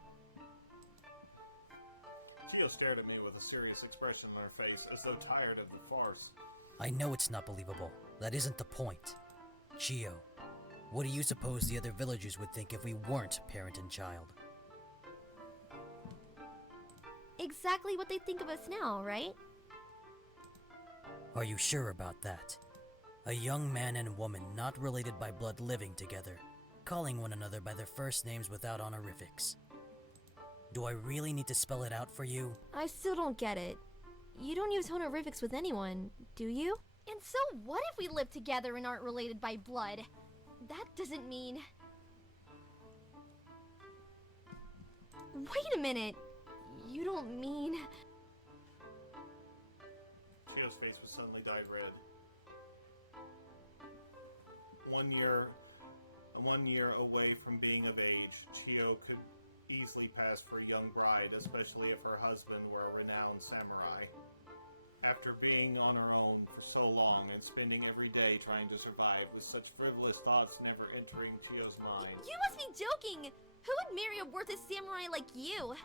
Chio stared at me with a serious expression on her face, as though tired of the farce. I know it's not believable. That isn't the point. Chio, what do you suppose the other villagers would think if we weren't parent and child? Exactly what they think of us now, right? Are you sure about that? A young man and woman not related by blood living together, calling one another by their first names without honorifics. Do I really need to spell it out for you? I still don't get it. you don't use honorifics with anyone, do you? And so what if we live together and aren't related by blood? That doesn't mean... Wait a minute. You don't mean... Chio's face was suddenly dyed red. 1 year away from being of age, Chio could easily pass for a young bride, especially if her husband were a renowned samurai. After being on her own for so long and spending every day trying to survive with such frivolous thoughts never entering Chio's mind. You must be joking! Who would marry a worthless samurai like you?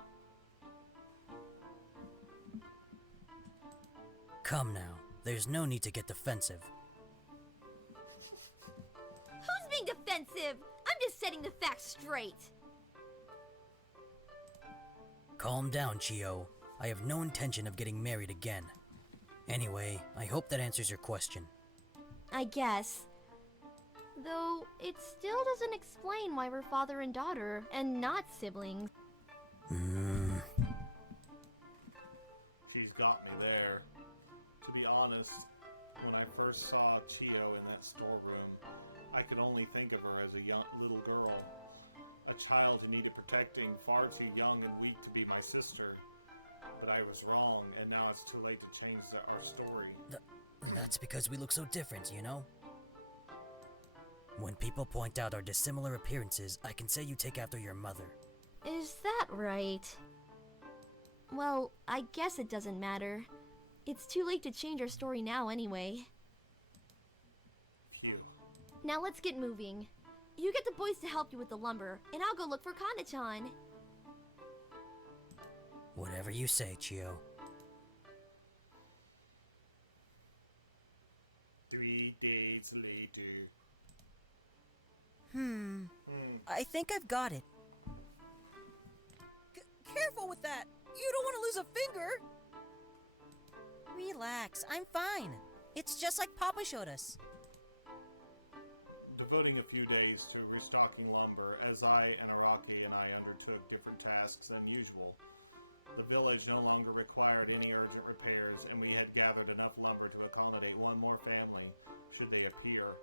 Come now, there's no need to get defensive. Who's being defensive? I'm just setting the facts straight. Calm down, Chio. I have no intention of getting married again. Anyway, I hope that answers your question. I guess. Though, it still doesn't explain why we're father and daughter, and not siblings. She's got me there. To be honest, when I first saw Chio in that storeroom, I could only think of her as a young little girl. A child who needed protecting, far too young and weak to be my sister. But I was wrong, and now it's too late to change our story. That's because we look so different, you know? When people point out our dissimilar appearances, I can say you take after your mother. Is that right? Well, I guess it doesn't matter. It's too late to change our story now anyway. Phew. Now let's get moving. You get the boys to help you with the lumber, and I'll go look for Kana-chan. Whatever you say, Chio. 3 days later. I think I've got it. Careful with that! You don't want to lose a finger! Relax, I'm fine. It's just like Papa showed us. Devoting a few days to restocking lumber, as I and Araki and I undertook different tasks than usual. The village no longer required any urgent repairs, and we had gathered enough lumber to accommodate one more family, should they appear.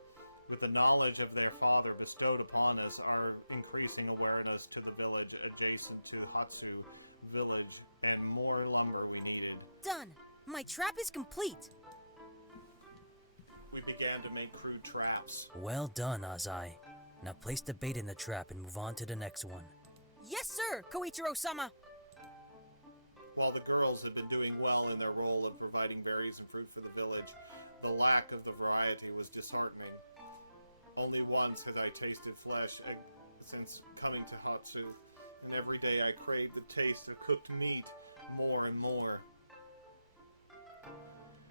With the knowledge of their father bestowed upon us, our increasing awareness to the village adjacent to Hatsu village, and more lumber we needed, Done! My trap is complete! we began to make crude traps. Well done, Azai. Now place the bait in the trap and move on to the next one. Yes, sir, Koichiro-sama! While the girls had been doing well in their role of providing berries and fruit for the village, the lack of the variety was disheartening. Only once had I tasted flesh since coming to Hatsu, and every day I craved the taste of cooked meat more and more.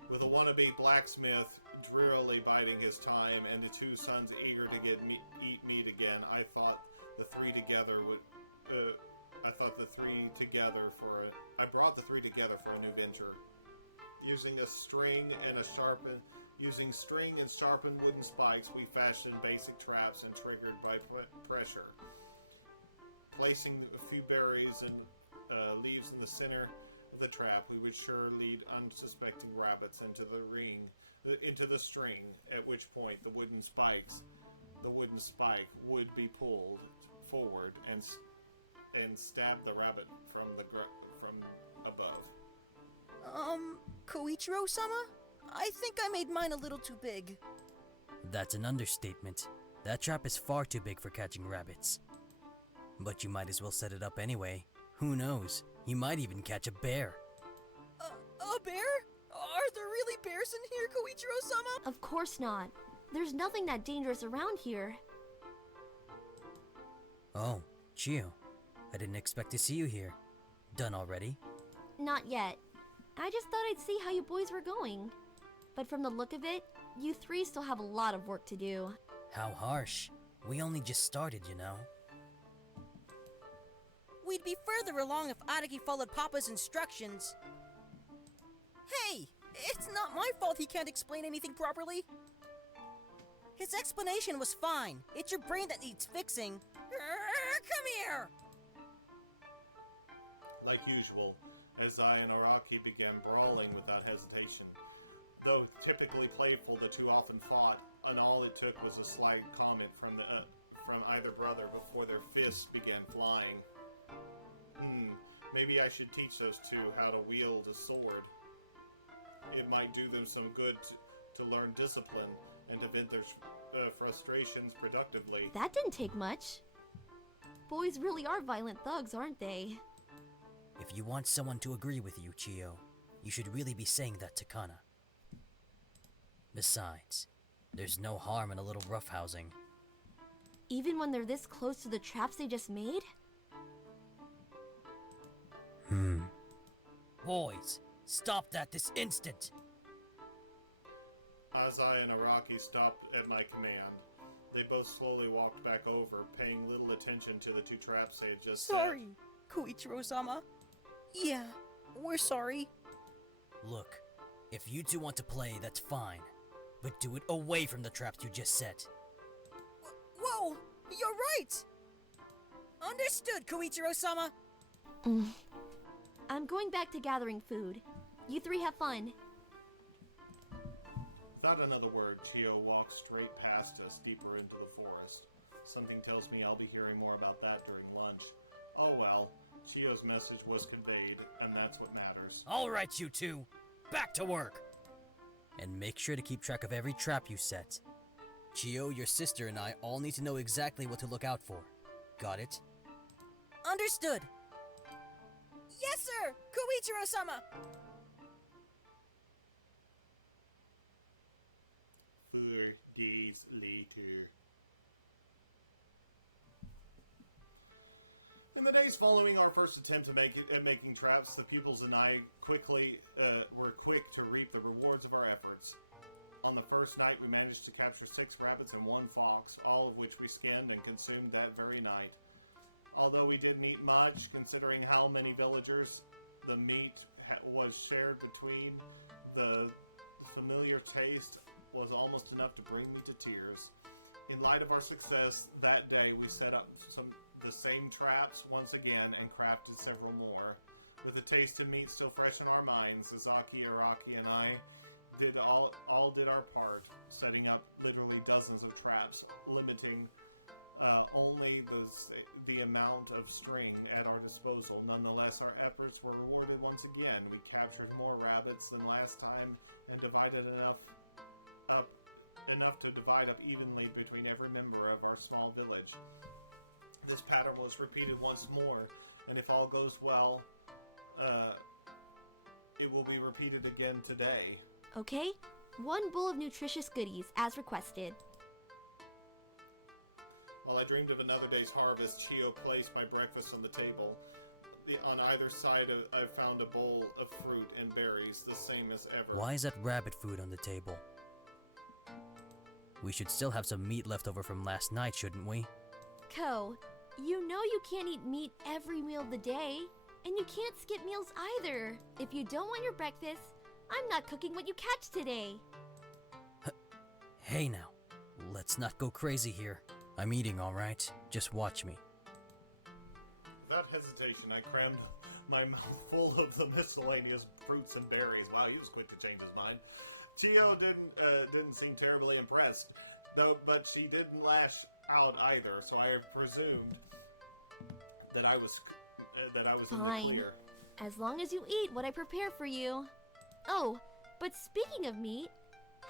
With a wannabe blacksmith drearily biding his time and the two sons eager to eat meat again, I thought the three together would. I brought the three together for a new venture. Using string and sharpened wooden spikes, we fashioned basic traps and triggered by pressure. Placing a few berries and leaves in the center of the trap, we would sure lead unsuspecting rabbits into the string. At which point, the wooden spike would be pulled forward and stab the rabbit from above. Koichiro-sama? I think I made mine a little too big. That's an understatement. That trap is far too big for catching rabbits. But you might as well set it up anyway. Who knows? You might even catch a bear. A bear? Are there really bears in here, Koichiro-sama? Of course not. There's nothing that dangerous around here. Oh, Chio. I didn't expect to see you here. Done already? Not yet. I just thought I'd see how you boys were going. But from the look of it, you three still have a lot of work to do. How harsh. We only just started, you know. We'd be further along if Araki followed Papa's instructions. Hey! It's not my fault he can't explain anything properly. His explanation was fine. It's your brain that needs fixing. Come here! Like usual, as I and Araki began brawling without hesitation. Though typically playful, the two often fought, and all it took was a slight comment from either brother before their fists began flying. Maybe I should teach those two how to wield a sword. It might do them some good to learn discipline and to vent their frustrations productively. That didn't take much. Boys really are violent thugs, aren't they? If you want someone to agree with you, Chio, you should really be saying that to Kana. Besides, there's no harm in a little roughhousing. Even when they're this close to the traps they just made? Boys, stop that this instant! Azai and Araki stopped at my command. They both slowly walked back over, paying little attention to the two traps they had just set. Sorry, Koichiro-sama. Yeah, we're sorry. Look, if you two want to play, that's fine. But do it away from the traps you just set. Whoa, you're right! Understood, Koichiro-sama. I'm going back to gathering food. You three have fun. Without another word, Chio walked straight past us, deeper into the forest. Something tells me I'll be hearing more about that during lunch. Oh well, Chio's message was conveyed, and that's what matters. Alright, you two, back to work! And make sure to keep track of every trap you set. Chio, your sister, and I all need to know exactly what to look out for. Got it? Understood. Yes, sir, Koichiro-sama. 4 days later. In the days following our first attempt at making traps, the pupils and I were quick to reap the rewards of our efforts. On the first night, we managed to capture 6 rabbits and 1 fox, all of which we skinned and consumed that very night. Although we didn't eat much, considering how many villagers the meat was shared between, the familiar taste was almost enough to bring me to tears. In light of our success that day, we set up the same traps once again and crafted several more. With the taste of meat still fresh in our minds, Azaki, Araki, and I did our part, setting up literally dozens of traps, limiting only the amount of string at our disposal. Nonetheless, our efforts were rewarded once again. We captured more rabbits than last time and divided enough to divide up evenly between every member of our small village. This pattern was repeated once more, and if all goes well, it will be repeated again today. Okay, 1 bowl of nutritious goodies, as requested. While I dreamed of another day's harvest, Chio placed my breakfast on the table. On either side, I found a bowl of fruit and berries, the same as ever. Why is that rabbit food on the table? We should still have some meat left over from last night, shouldn't we? Ko, you know you can't eat meat every meal of the day, and you can't skip meals either. If you don't want your breakfast, I'm not cooking what you catch today. Hey now, let's not go crazy here. I'm eating, alright? Just watch me. Without hesitation, I crammed my mouth full of the miscellaneous fruits and berries. Wow, he was quick to change his mind. Chio didn't seem terribly impressed, though, but she didn't lash out either. So I presumed that I was in the Fine. clear. As long as you eat what I prepare for you. Oh, but speaking of meat,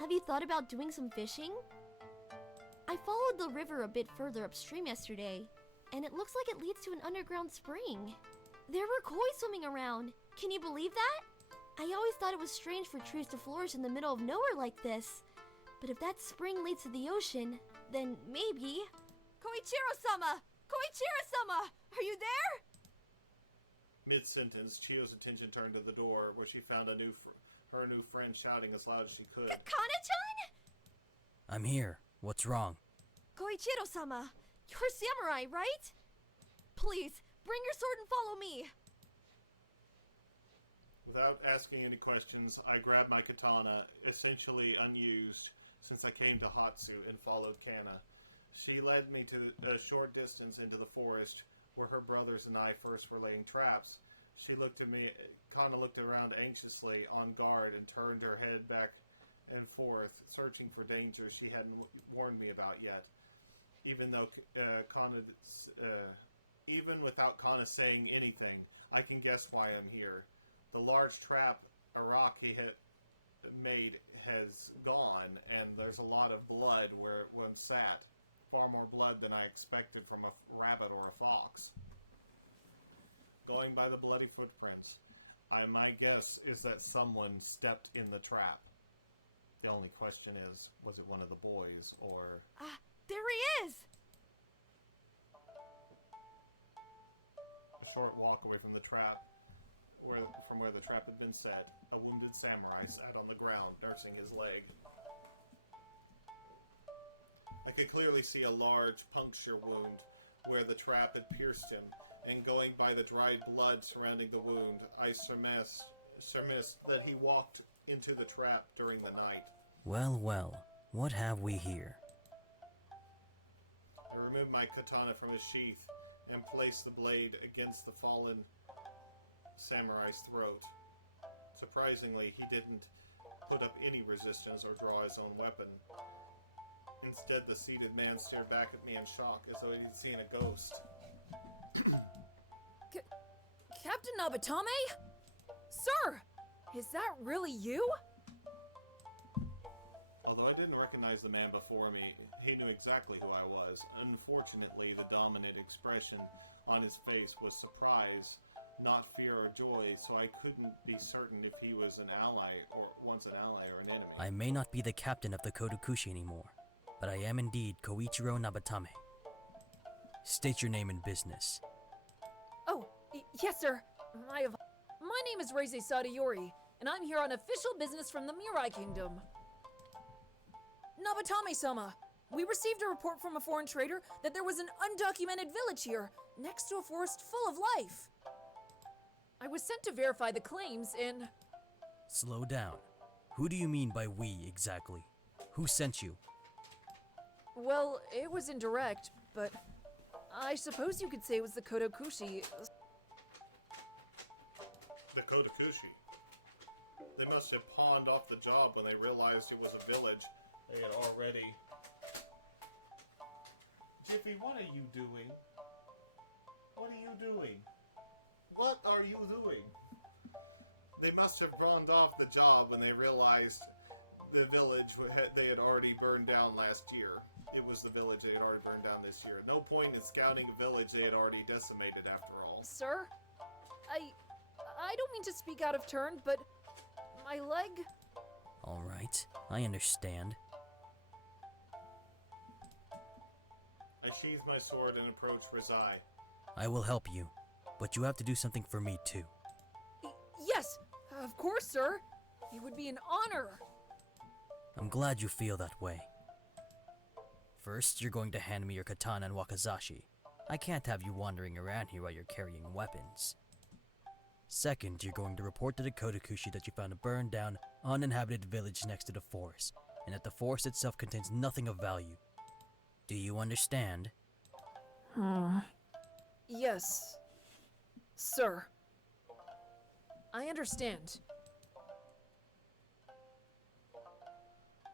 have you thought about doing some fishing? I followed the river a bit further upstream yesterday, and it looks like it leads to an underground spring. There were koi swimming around. Can you believe that? I always thought it was strange for trees to flourish in the middle of nowhere like this. But if that spring leads to the ocean, then maybe... Koichiro-sama! Koichiro-sama! Are you there? Mid-sentence, Chio's attention turned to the door, where she found her new friend shouting as loud as she could. Kana-chan? I'm here. What's wrong? Koichiro-sama, you're a samurai, right? Please, bring your sword and follow me. Without asking any questions, I grabbed my katana, essentially unused since I came to Hatsu, and followed Kana. She led me to a short distance into the forest, where her brothers and I first were laying traps. She looked at me, Kana looked around anxiously, on guard, and turned her head back and forth, searching for danger she hadn't warned me about yet. Even though even without Kana saying anything, I can guess why I'm here. The large trap Araki had made has gone, and there's a lot of blood where it once sat. Far more blood than I expected from a rabbit or a fox. Going by the bloody footprints, my guess is that someone stepped in the trap. The only question is, was it one of the boys, or... There he is! A short walk away from the trap, from where the trap had been set, a wounded samurai sat on the ground, nursing his leg. I could clearly see a large puncture wound where the trap had pierced him, and going by the dried blood surrounding the wound, I surmised that he walked into the trap during the night. Well, well, what have we here? I removed my katana from his sheath and placed the blade against the fallen samurai's throat. Surprisingly, he didn't put up any resistance or draw his own weapon. Instead, the seated man stared back at me in shock, as though he'd seen a ghost. Captain Nabatame? Sir! Is that really you? Although I didn't recognize the man before me, he knew exactly who I was. Unfortunately, the dominant expression on his face was surprise, not fear or joy, so I couldn't be certain if he was an ally, or once an ally, or an enemy. I may not be the captain of the Kodokushi anymore, but I am indeed Koichiro Nabatame. State your name and business. Oh, yes, sir. My name is Reise Sadayori, and I'm here on official business from the Mirai Kingdom. Nabatame-sama, we received a report from a foreign trader that there was an undocumented village here, next to a forest full of life. I was sent to verify the claims and... Slow down. Who do you mean by we, exactly? Who sent you? Well, it was indirect, but I suppose you could say it was the Kodokushi. The Kodokushi. They must have pawned off the job when they realized it was a village they had already... Jiffy, what are you doing? What are you doing? What are you doing? They must have pawned off the job when they realized the village they had already burned down last year. It was the village they had already burned down this year. No point in scouting a village they had already decimated after all. Sir? I don't mean to speak out of turn, but my leg... Alright, I understand. I sheathed my sword and approached Rizai. I will help you, but you have to do something for me too. Yes, of course, sir. It would be an honor. I'm glad you feel that way. First, you're going to hand me your katana and wakizashi. I can't have you wandering around here while you're carrying weapons. Second, you're going to report to the Kodokushi that you found a burned down, uninhabited village next to the forest, and that the forest itself contains nothing of value. Do you understand? Yes, sir. I understand.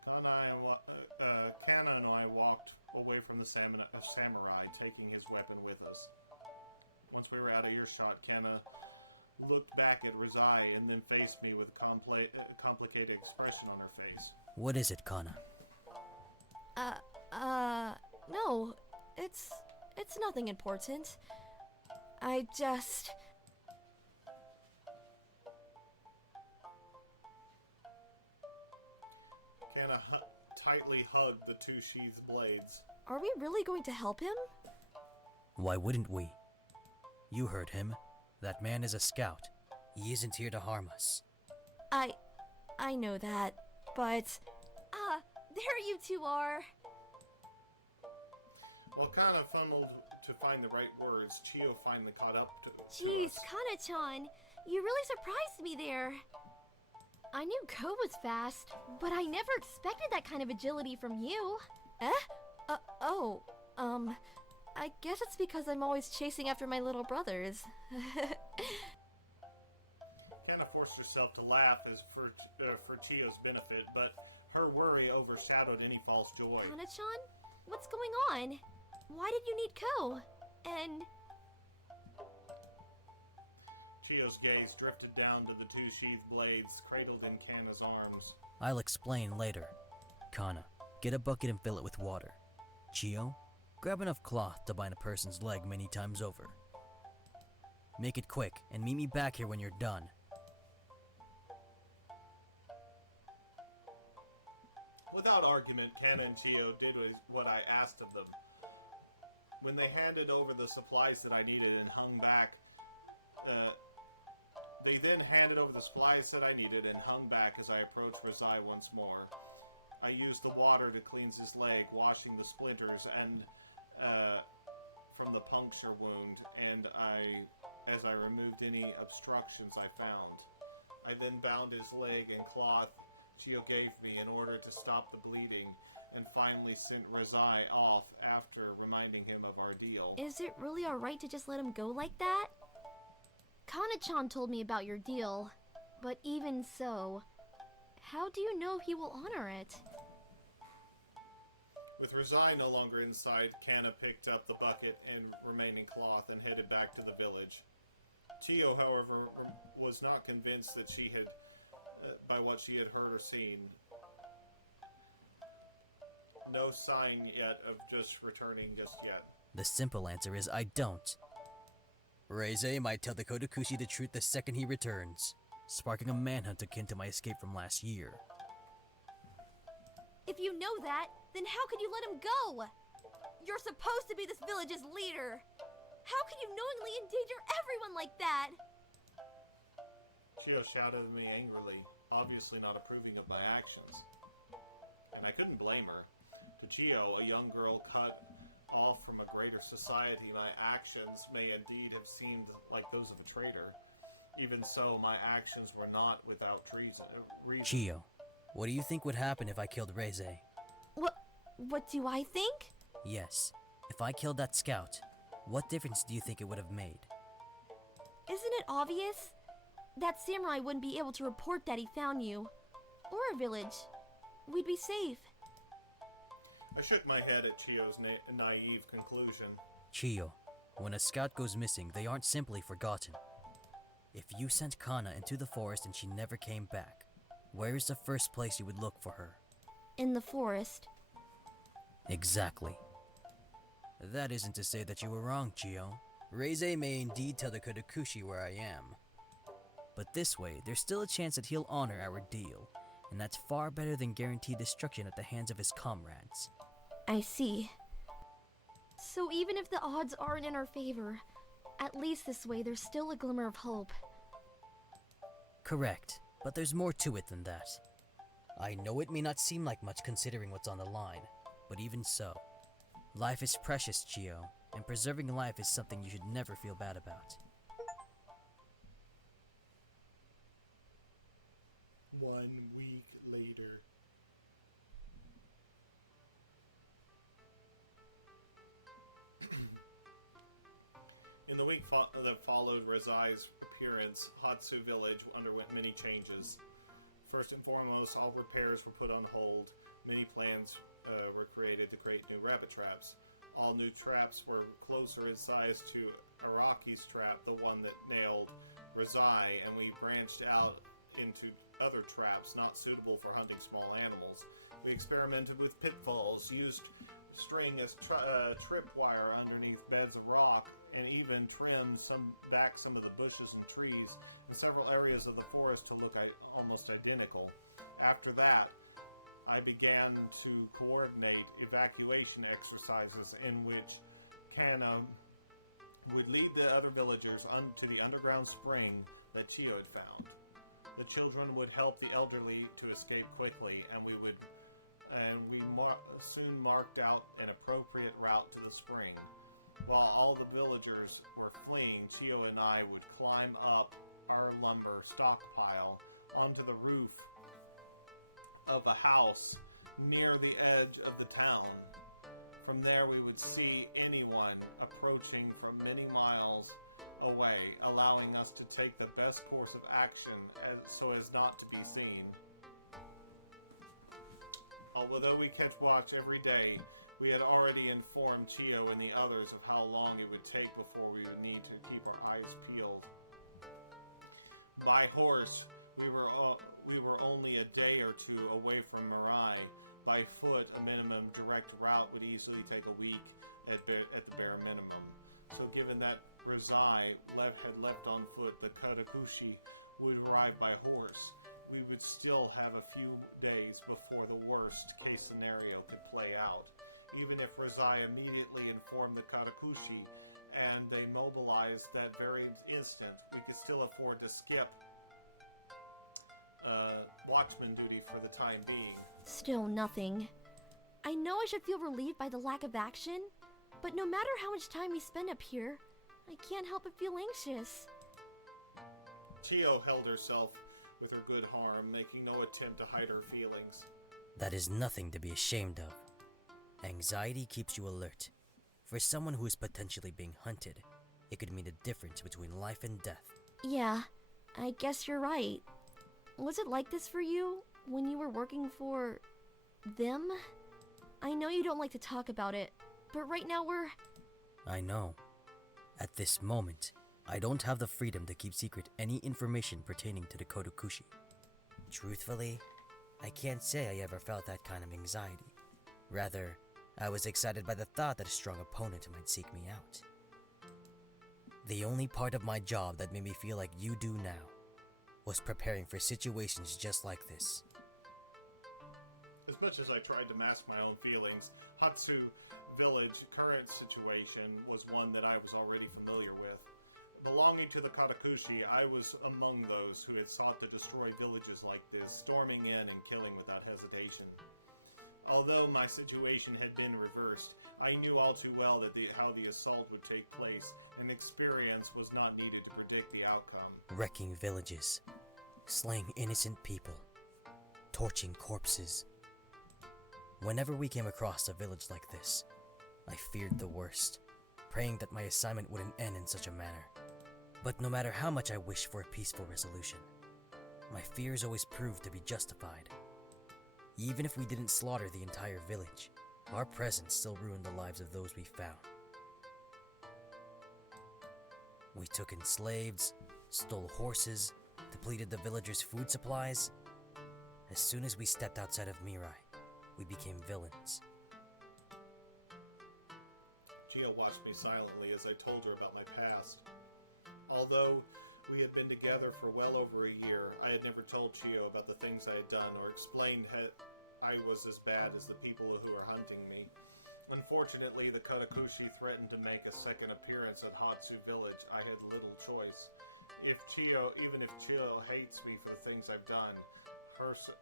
Kana and I walked away from the samurai, taking his weapon with us. Once we were out of earshot, Kana looked back at Rizai and then faced me with a complicated expression on her face. What is it, Kana? No. It's nothing important. I just... Kana tightly hugged the two sheathed blades. Are we really going to help him? Why wouldn't we? You heard him. That man is a scout. He isn't here to harm us. I know that, but... There you two are. While Kana fumbled to find the right words, Chio finally caught up to us. Jeez, Kana-chan, you really surprised me there. I knew Ko was fast, but I never expected that kind of agility from you. I guess it's because I'm always chasing after my little brothers. Kana forced herself to laugh as for Chio's benefit, but her worry overshadowed any false joy. Kana-chan? What's going on? Why did you need Ko? And... Chio's gaze drifted down to the two sheathed blades cradled in Kana's arms. I'll explain later. Kana, get a bucket and fill it with water. Chio, grab enough cloth to bind a person's leg many times over. Make it quick, and meet me back here when you're done. Without argument, Kana and Chio did what I asked of them. When they handed over the supplies that I needed and hung back, they then handed over the supplies that I needed and hung back as I approached Razai once more. I used the water to cleanse his leg, washing the splinters and from the puncture wound, and as I removed any obstructions I found. I then bound his leg in cloth Chio gave me in order to stop the bleeding, and finally sent Razai off after reminding him of our deal. Is it really alright to just let him go like that? Kana-chan told me about your deal, but even so, how do you know he will honor it? With Razai no longer inside, Kana picked up the bucket and remaining cloth and headed back to the village. Chio, however, was not convinced that she had, by what she had heard or seen. No sign yet of just returning just yet. The simple answer is I don't. Reize might tell the Kodokushi the truth the second he returns, sparking a manhunt akin to my escape from last year. If you know that, then how could you let him go? You're supposed to be this village's leader. How could you knowingly endanger everyone like that? Chio shouted at me angrily, obviously not approving of my actions. And I couldn't blame her. To Chio, a young girl cut off from a greater society, my actions may indeed have seemed like those of a traitor. Even so, my actions were not without reason. Chio, what do you think would happen if I killed Reize? What do I think? Yes, if I killed that scout, what difference do you think it would have made? Isn't it obvious? That samurai wouldn't be able to report that he found you. Or our village. We'd be safe. I shook my head at Chio's naive conclusion. Chio, when a scout goes missing, they aren't simply forgotten. If you sent Kana into the forest and she never came back, where is the first place you would look for her? In the forest. Exactly. That isn't to say that you were wrong, Chio. Reize may indeed tell the Kodokushi where I am. But this way, there's still a chance that he'll honor our deal, and that's far better than guaranteed destruction at the hands of his comrades. I see. So even if the odds aren't in our favor, at least this way there's still a glimmer of hope. Correct, but there's more to it than that. I know it may not seem like much considering what's on the line, but even so, life is precious, Chio, and preserving life is something you should never feel bad about. 1 week later. In the week that followed Razai's appearance, Hatsu Village underwent many changes. First and foremost, all repairs were put on hold. Many plans were created to create new rabbit traps. All new traps were closer in size to Araki's trap, the one that nailed Razai, and we branched out into other traps not suitable for hunting small animals. We experimented with pitfalls, used string as tripwire underneath beds of rock, and even trimmed some of the bushes and trees in several areas of the forest to look almost identical. After that, I began to coordinate evacuation exercises in which Kana would lead the other villagers to the underground spring that Chio had found. The children would help the elderly to escape quickly, and we soon marked out an appropriate route to the spring. While all the villagers were fleeing, Chio and I would climb up our lumber stockpile onto the roof of a house near the edge of the town. From there we would see anyone approaching from many miles away, allowing us to take the best course of action so as not to be seen. Although we kept watch every day, we had already informed Chio and the others of how long it would take before we would need to keep our eyes peeled. By horse, we were only a day or two away from Mirai. By foot, a minimum direct route would easily take a week at the bare minimum. So given that Razai had left on foot, the Katakushi would arrive by horse. We would still have a few days before the worst case scenario could play out. Even if Razai immediately informed the Katakushi and they mobilized that very instant, we could still afford to skip watchman duty for the time being. Still nothing. I know I should feel relieved by the lack of action, but no matter how much time we spend up here, I can't help but feel anxious. Chio held herself with her good harm, making no attempt to hide her feelings. That is nothing to be ashamed of. Anxiety keeps you alert. For someone who is potentially being hunted, it could mean the difference between life and death. Yeah, I guess you're right. Was it like this for you when you were working for them? I know you don't like to talk about it, but right now I know. At this moment, I don't have the freedom to keep secret any information pertaining to the Kotokushi. Truthfully, I can't say I ever felt that kind of anxiety. Rather, I was excited by the thought that a strong opponent might seek me out. The only part of my job that made me feel like you do now was preparing for situations just like this. As much as I tried to mask my own feelings, Hatsu Village current situation was one that I was already familiar with. Belonging to the Katakushi, I was among those who had sought to destroy villages like this, storming in and killing without hesitation. Although my situation had been reversed, I knew all too well that how the assault would take place, and experience was not needed to predict the outcome. Wrecking villages, slaying innocent people, torching corpses. Whenever we came across a village like this, I feared the worst, praying that my assignment wouldn't end in such a manner. But no matter how much I wished for a peaceful resolution, my fears always proved to be justified. Even if we didn't slaughter the entire village, our presence still ruined the lives of those we found. We took in slaves, stole horses, depleted the villagers' food supplies. As soon as we stepped outside of Mirai, we became villains. Gia watched me silently as I told her about my past. Although we had been together for well over a year, I had never told Chio about the things I had done or explained I was as bad as the people who are hunting me. Unfortunately, the Katakushi threatened to make a second appearance at Hatsu Village. I had little choice. Even if Chio hates me for the things I've done,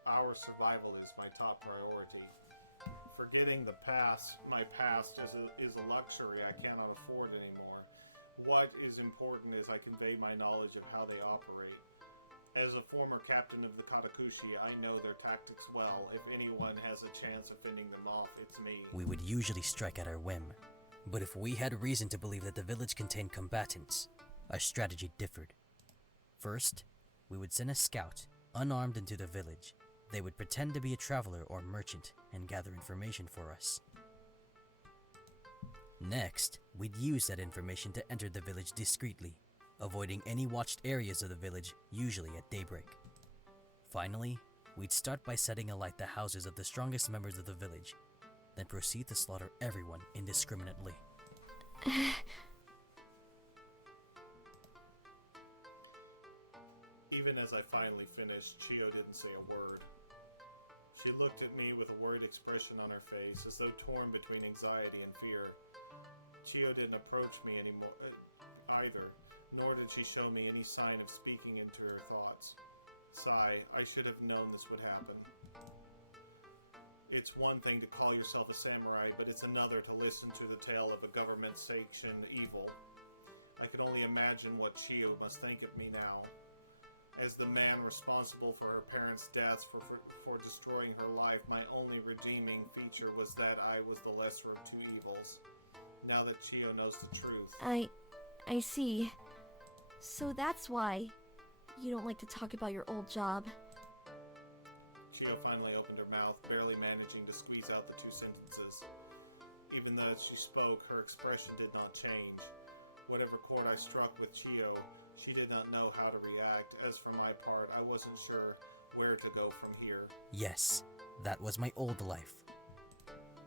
our survival is my top priority. Forgetting my past is a luxury I cannot afford anymore. What is important is I convey my knowledge of how they operate. As a former captain of the Katakushi, I know their tactics well. If anyone has a chance of fending them off, it's me. We would usually strike at our whim, but if we had reason to believe that the village contained combatants, our strategy differed. First, we would send a scout, unarmed, into the village. They would pretend to be a traveler or merchant and gather information for us. Next, we'd use that information to enter the village discreetly, avoiding any watched areas of the village, usually at daybreak. Finally, we'd start by setting alight the houses of the strongest members of the village, then proceed to slaughter everyone indiscriminately. Even as I finally finished, Chio didn't say a word. She looked at me with a worried expression on her face, as though torn between anxiety and fear. Chio didn't approach me anymore either, nor did she show me any sign of speaking into her thoughts. Sigh, I should have known this would happen. It's one thing to call yourself a samurai, but it's another to listen to the tale of a government-sanctioned evil. I could only imagine what Chio must think of me now. As the man responsible for her parents' deaths for destroying her life, my only redeeming feature was that I was the lesser of two evils. Now that Chio knows the truth. I see. So that's why you don't like to talk about your old job. Chio finally opened her mouth, barely managing to squeeze out the 2 sentences. Even though she spoke, her expression did not change. Whatever chord I struck with Chio, she did not know how to react. As for my part, I wasn't sure where to go from here. Yes, that was my old life.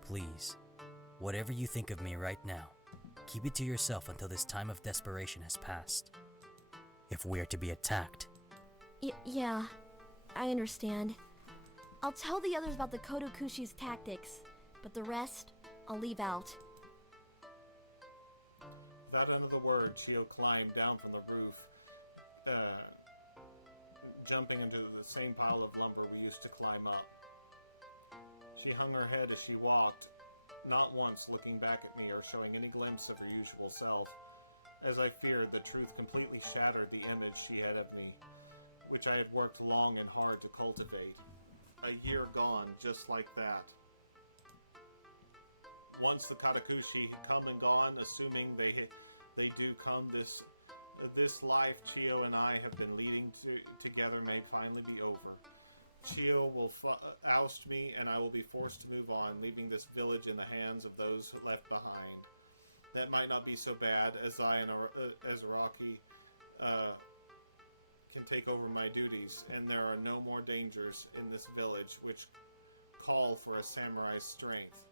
Please, whatever you think of me right now, keep it to yourself until this time of desperation has passed. If we are to be attacked. Yeah, I understand. I'll tell the others about the Kodokushi's tactics, but the rest, I'll leave out. Without another word, Chio climbed down from the roof, jumping into the same pile of lumber we used to climb up. She hung her head as she walked, not once looking back at me or showing any glimpse of her usual self. As I feared, the truth completely shattered the image she had of me, which I had worked long and hard to cultivate. A year gone, just like that. Once the Katakushi had come and gone, assuming they do come, this life Chio and I have been leading together may finally be over. Chio will oust me, and I will be forced to move on, leaving this village in the hands of those left behind. That might not be so bad, as I and as Araki can take over my duties, and there are no more dangers in this village which call for a samurai's strength.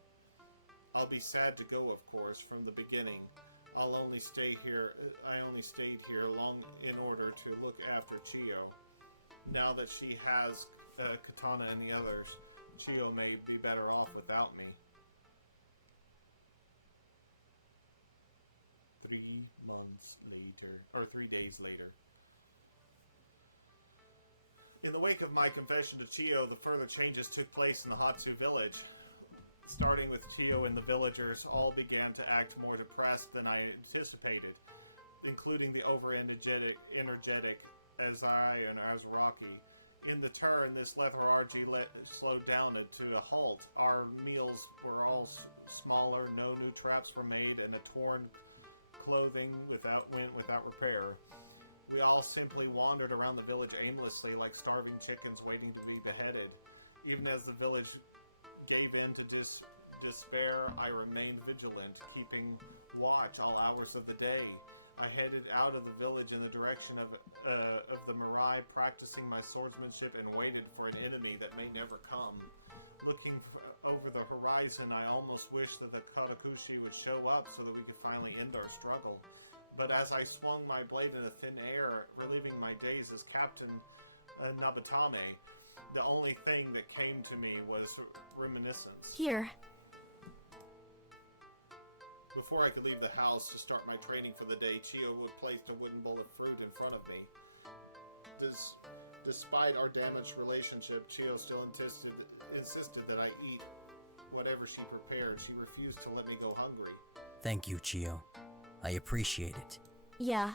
I'll be sad to go, of course, from the beginning. I only stayed here long in order to look after Chio. Now that she has Katana and the others, Chio may be better off without me. 3 months later, or 3 days later. In the wake of my confession to Chio, the further changes took place in the Hatsu village. Starting with Chio and the villagers, all began to act more depressed than I anticipated, including the over-energetic Azai and Azaraki. In the turn, this lethargy slowed down to a halt. Our meals were all smaller, no new traps were made, and a torn clothing went without repair. We all simply wandered around the village aimlessly like starving chickens waiting to be beheaded. Even as the village gave in to despair, I remained vigilant, keeping watch all hours of the day. I headed out of the village in the direction of the Mirai, practicing my swordsmanship, and waited for an enemy that may never come. Looking over the horizon, I almost wished that the Katakushi would show up so that we could finally end our struggle. But as I swung my blade in the thin air, reliving my days as Captain Nabatame, the only thing that came to me was reminiscence. Here. Before I could leave the house to start my training for the day, Chio would place a wooden bowl of fruit in front of me. Despite our damaged relationship, Chio still insisted that I eat whatever she prepared. She refused to let me go hungry. Thank you, Chio. I appreciate it. Yeah.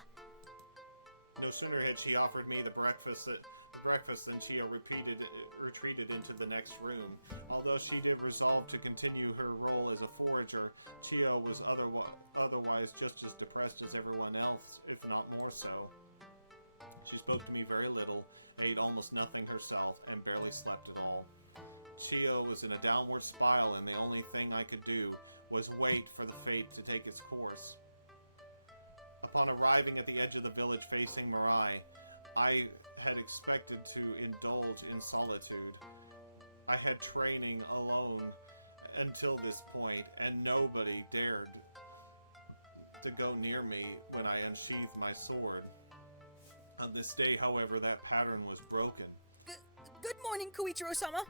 No sooner had she offered me the breakfast than Chio retreated into the next room. Although she did resolve to continue her role as a forager, Chio was otherwise just as depressed as everyone else, if not more so. She spoke to me very little, ate almost nothing herself, and barely slept at all. Chio was in a downward spiral, and the only thing I could do was wait for the fate to take its course. Upon arriving at the edge of the village facing Mirai, I had expected to indulge in solitude. I had training alone until this point, and nobody dared to go near me when I unsheathed my sword. On this day, however, that pattern was broken. Good morning, Koichiro-sama.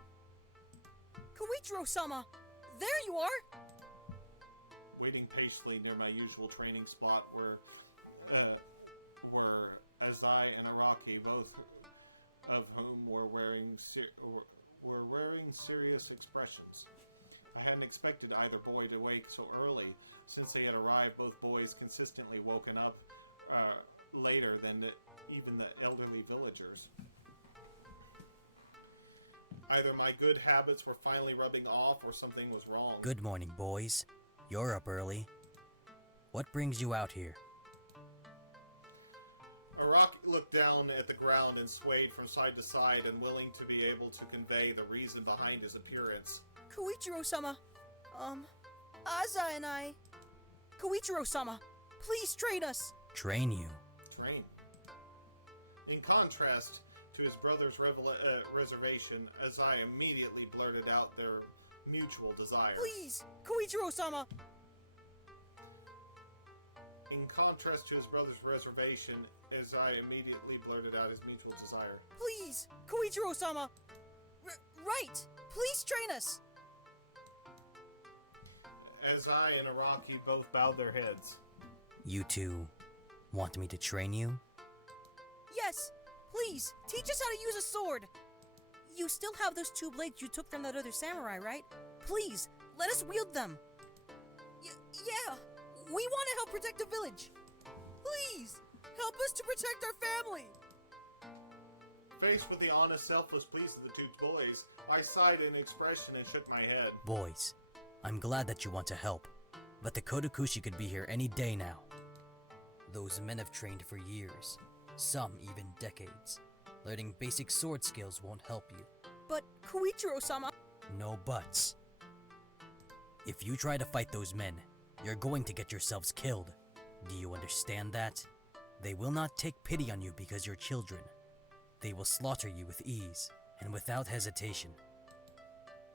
Koichiro-sama, there you are. Waiting patiently near my usual training spot were Azai and Araki, both of whom were wearing serious expressions. I hadn't expected either boy to wake so early. Since they had arrived, both boys consistently woken up later than even the elderly villagers. Either my good habits were finally rubbing off or something was wrong. Good morning, boys. You're up early. What brings you out here? Araki looked down at the ground and swayed from side to side, unwilling to be able to convey the reason behind his appearance. Koichiro-sama, Aza and I... Koichiro-sama, please train us! Train you? Train. In contrast to his brother's reservation, Azai immediately blurted out their mutual desire. Please, Koichiro-sama! In contrast to his brother's reservation, Azai immediately blurted out his mutual desire. Please, Koichiro-sama! Right! Please train us! Azai and Araki both bowed their heads. You two want me to train you? Yes! Please, teach us how to use a sword! You still have those 2 blades you took from that other samurai, right? Please, let us wield them! Yeah! We want to help protect the village! Please! Help us to protect our family! Faced with the honest, selfless pleas of the 2 boys, I sighed in expression and shook my head. Boys, I'm glad that you want to help, but the Kodokushi could be here any day now. Those men have trained for years, some even decades. Learning basic sword skills won't help you. But Koichiro-sama... No buts. If you try to fight those men, you're going to get yourselves killed. Do you understand that? They will not take pity on you because you're children. They will slaughter you with ease and without hesitation.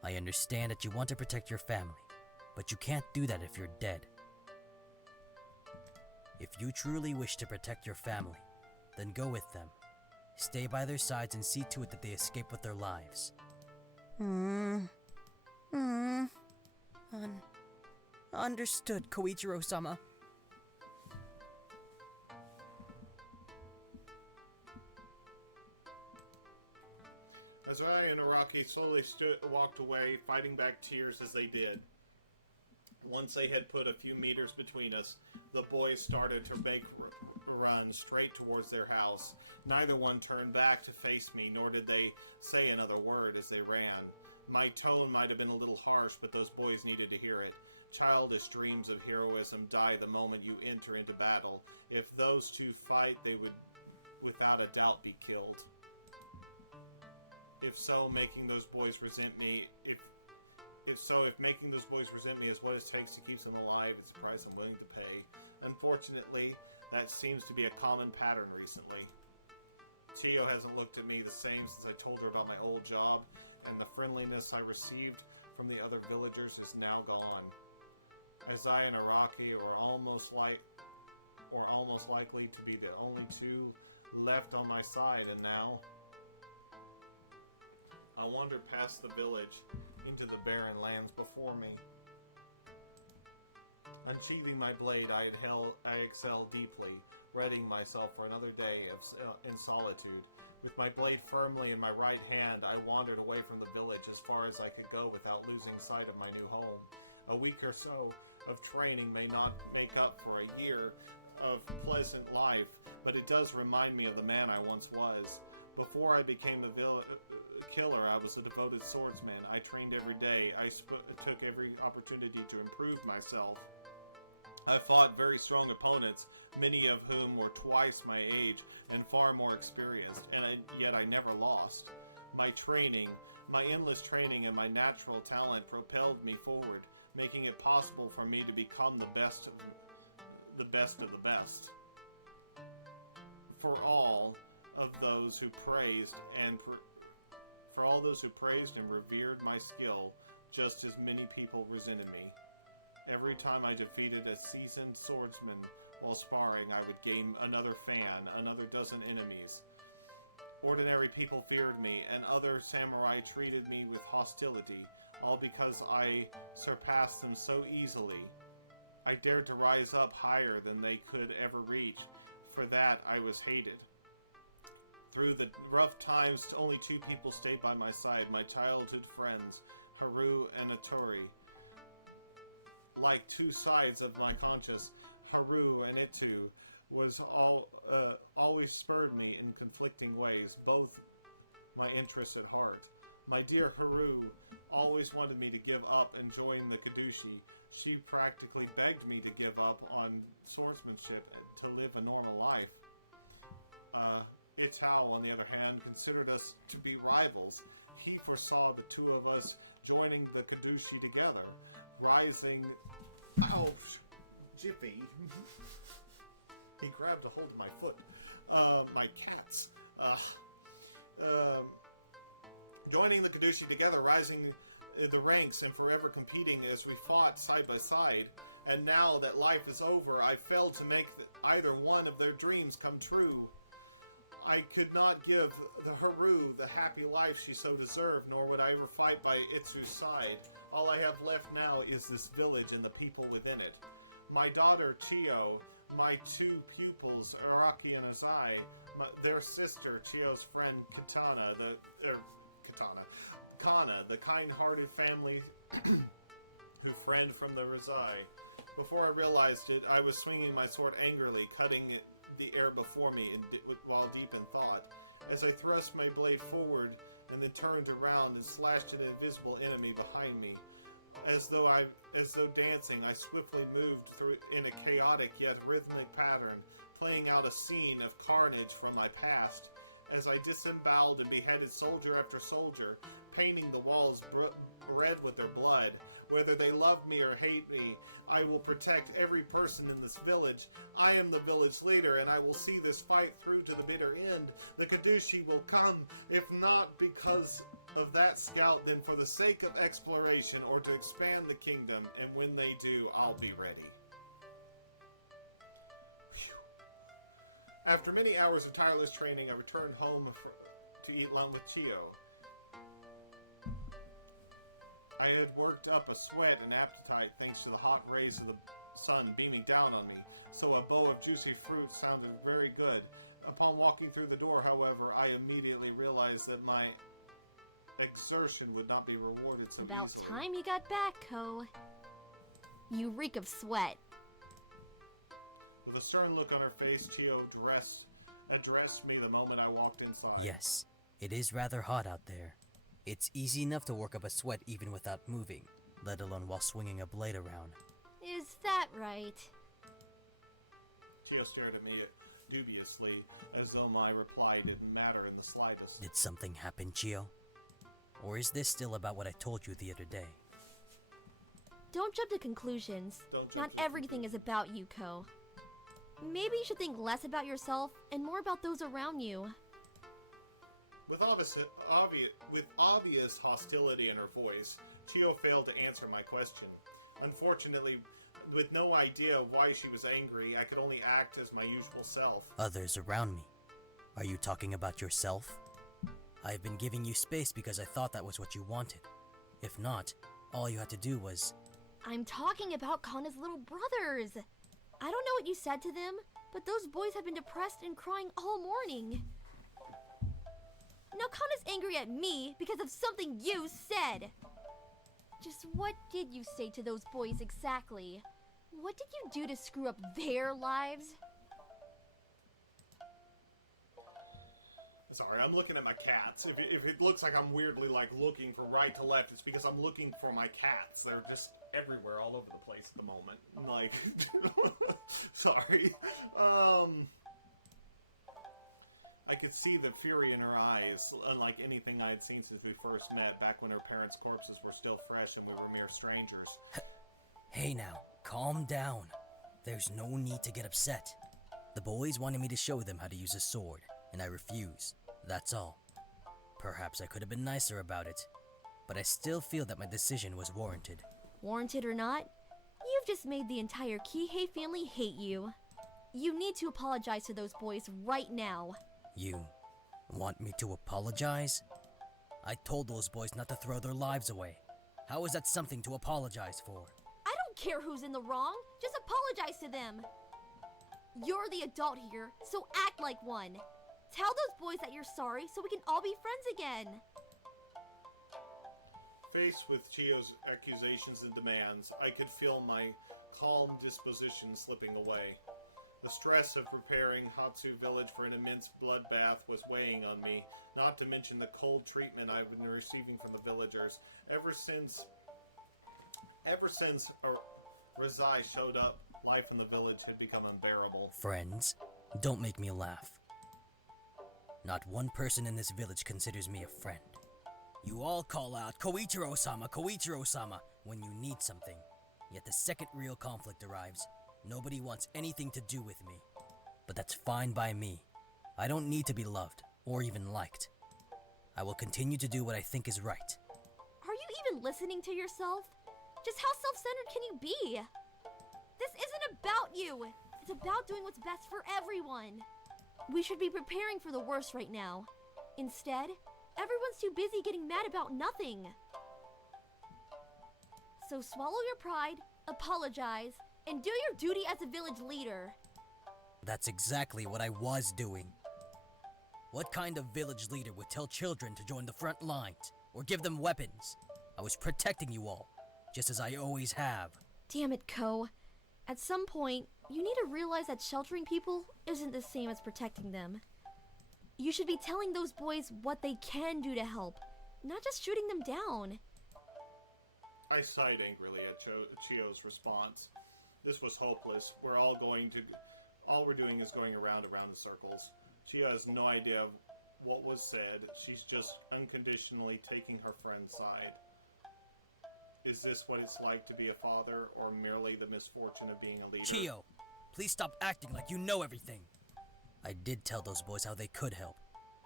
I understand that you want to protect your family, but you can't do that if you're dead. If you truly wish to protect your family, then go with them. Stay by their sides and see to it that they escape with their lives. Understood, Koichiro-sama. Azai and Araki slowly walked away, fighting back tears as they did. Once they had put a few meters between us, the boys started to make a run straight towards their house. Neither one turned back to face me, nor did they say another word as they ran. My tone might have been a little harsh, but those boys needed to hear it. Childish dreams of heroism die the moment you enter into battle. If those 2 fight, they would without a doubt be killed. If so, making those boys resent me, if making those boys resent me is what it takes to keep them alive, it's a price I'm willing to pay. Unfortunately, that seems to be a common pattern recently. Tio hasn't looked at me the same since I told her about my old job, and the friendliness I received from the other villagers is now gone. Azai and Araki are almost likely to be the only 2 left on my side, and now... I wandered past the village into the barren lands before me. Unsheathing my blade, I exhaled deeply, readying myself for another day in solitude. With my blade firmly in my right hand, I wandered away from the village as far as I could go without losing sight of my new home. A week or so of training may not make up for a year of pleasant life, but it does remind me of the man I once was. Before I became a killer, I was a devoted swordsman. I trained every day. I took every opportunity to improve myself. I fought very strong opponents, many of whom were twice my age and far more experienced, and yet I never lost. My endless training and my natural talent propelled me forward, making it possible for me to become the best of the best. For all those who praised and revered my skill, just as many people resented me. Every time I defeated a seasoned swordsman while sparring, I would gain another fan, another dozen enemies. Ordinary people feared me, and other samurai treated me with hostility, all because I surpassed them so easily. I dared to rise up higher than they could ever reach. For that, I was hated. Through the rough times, only 2 people stayed by my side, my childhood friends, Haru and Atori. Like 2 sides of my conscience, Haru and Itu always spurred me in conflicting ways, both my interests at heart. My dear Haru always wanted me to give up and join the Kadushi. She practically begged me to give up on swordsmanship to live a normal life. Itao, on the other hand, considered us to be rivals. He foresaw the two of us joining the Kadushi together, rising... Ouch! Jiffy. He grabbed a hold of my foot. My cats. Joining the Kadushi together, rising the ranks and forever competing as we fought side by side. And now that life is over, I failed to make either one of their dreams come true. I could not give the Haru the happy life she so deserved, nor would I ever fight by Itsu's side. All I have left now is this village and the people within it. My daughter, Chiyo, my two pupils, Araki and Azai, their sister, Chiyo's friend, Kana, the kind-hearted family who friend from the Razai. Before I realized it, I was swinging my sword angrily, cutting the air before me while deep in thought. As I thrust my blade forward and then turned around and slashed at an invisible enemy behind me. As though dancing, I swiftly moved through in a chaotic yet rhythmic pattern, playing out a scene of carnage from my past. As I disemboweled and beheaded soldier after soldier, painting the walls red with their blood. Whether they love me or hate me, I will protect every person in this village. I am the village leader, and I will see this fight through to the bitter end. The Kadushi will come, if not because of that scout, then for the sake of exploration or to expand the kingdom, and when they do, I'll be ready. After many hours of tireless training, I returned home to eat lunch with Chiyo. I had worked up a sweat and appetite thanks to the hot rays of the sun beaming down on me, so a bowl of juicy fruit sounded very good. Upon walking through the door, however, I immediately realized that my exertion would not be rewarded so easily. About time you got back, Ko. You reek of sweat. With a stern look on her face, Chiyo addressed me the moment I walked inside. Yes, it is rather hot out there. It's easy enough to work up a sweat even without moving, let alone while swinging a blade around. Is that right? Chiyo stared at me dubiously, as though my reply didn't matter in the slightest. Did something happen, Chiyo? Or is this still about what I told you the other day? Don't jump to conclusions. Don't jump Not everything is about you, Ko. Maybe you should think less about yourself and more about those around you. With obvious hostility in her voice, Chiyo failed to answer my question. Unfortunately, with no idea of why she was angry, I could only act as my usual self. Others around me. Are you talking about yourself? I've been giving you space because I thought that was what you wanted. If not, all you had to do was... I'm talking about Kana's little brothers. I don't know what you said to them, but those boys have been depressed and crying all morning. Now Kana's angry at me because of something you said. Just what did you say to those boys exactly? What did you do to screw up their lives? Sorry, I'm looking at my cats. If it looks like I'm weirdly like looking from right to left, it's because I'm looking for my cats. They're just everywhere, all over the place at the moment. Like, sorry. I could see the fury in her eyes, unlike anything I had seen since we first met, back when her parents' corpses were still fresh and we were mere strangers. Hey now, calm down. There's no need to get upset. The boys wanted me to show them how to use a sword, and I refuse. That's all. Perhaps I could have been nicer about it, but I still feel that my decision was warranted. Warranted or not, you've just made the entire Kihei family hate you. You need to apologize to those boys right now. You want me to apologize? I told those boys not to throw their lives away. How is that something to apologize for? I don't care who's in the wrong. Just apologize to them. You're the adult here, so act like one. Tell those boys that you're sorry so we can all be friends again. Faced with Chiyo's accusations and demands, I could feel my calm disposition slipping away. The stress of preparing Hatsu village for an immense bloodbath was weighing on me, not to mention the cold treatment I've been receiving from the villagers. Ever since Razai showed up, life in the village had become unbearable. Friends, don't make me laugh. Not one person in this village considers me a friend. You all call out, Koichiro-sama, Koichiro-sama, when you need something. Yet the second real conflict arrives, nobody wants anything to do with me. But that's fine by me. I don't need to be loved, or even liked. I will continue to do what I think is right. Are you even listening to yourself? Just how self-centered can you be? This isn't about you. It's about doing what's best for everyone. We should be preparing for the worst right now. Instead, everyone's too busy getting mad about nothing. So swallow your pride, apologize, and do your duty as a village leader. That's exactly what I was doing. What kind of village leader would tell children to join the front lines, or give them weapons? I was protecting you all, just as I always have. Damn it, Ko. At some point, you need to realize that sheltering people isn't the same as protecting them. You should be telling those boys what they can do to help, not just shooting them down. I sighed angrily at Chio's response. This was hopeless. All we're doing is going around in circles. Chio has no idea of what was said. She's just unconditionally taking her friend's side. Is this what it's like to be a father, or merely the misfortune of being a leader? Chio, please stop acting like you know everything. I did tell those boys how they could help.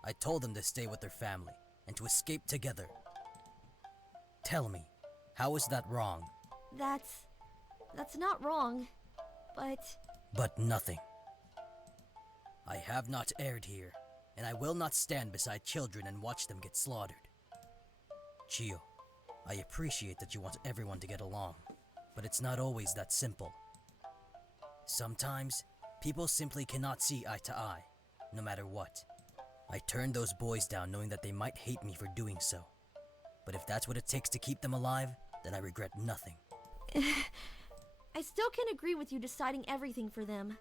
I told them to stay with their family, and to escape together. Tell me, how is that wrong? That's not wrong, but... But nothing. I have not erred here, and I will not stand beside children and watch them get slaughtered. Chio, I appreciate that you want everyone to get along, but it's not always that simple. Sometimes, people simply cannot see eye to eye, no matter what. I turned those boys down knowing that they might hate me for doing so. But if that's what it takes to keep them alive, then I regret nothing. I still can't agree with you deciding everything for them.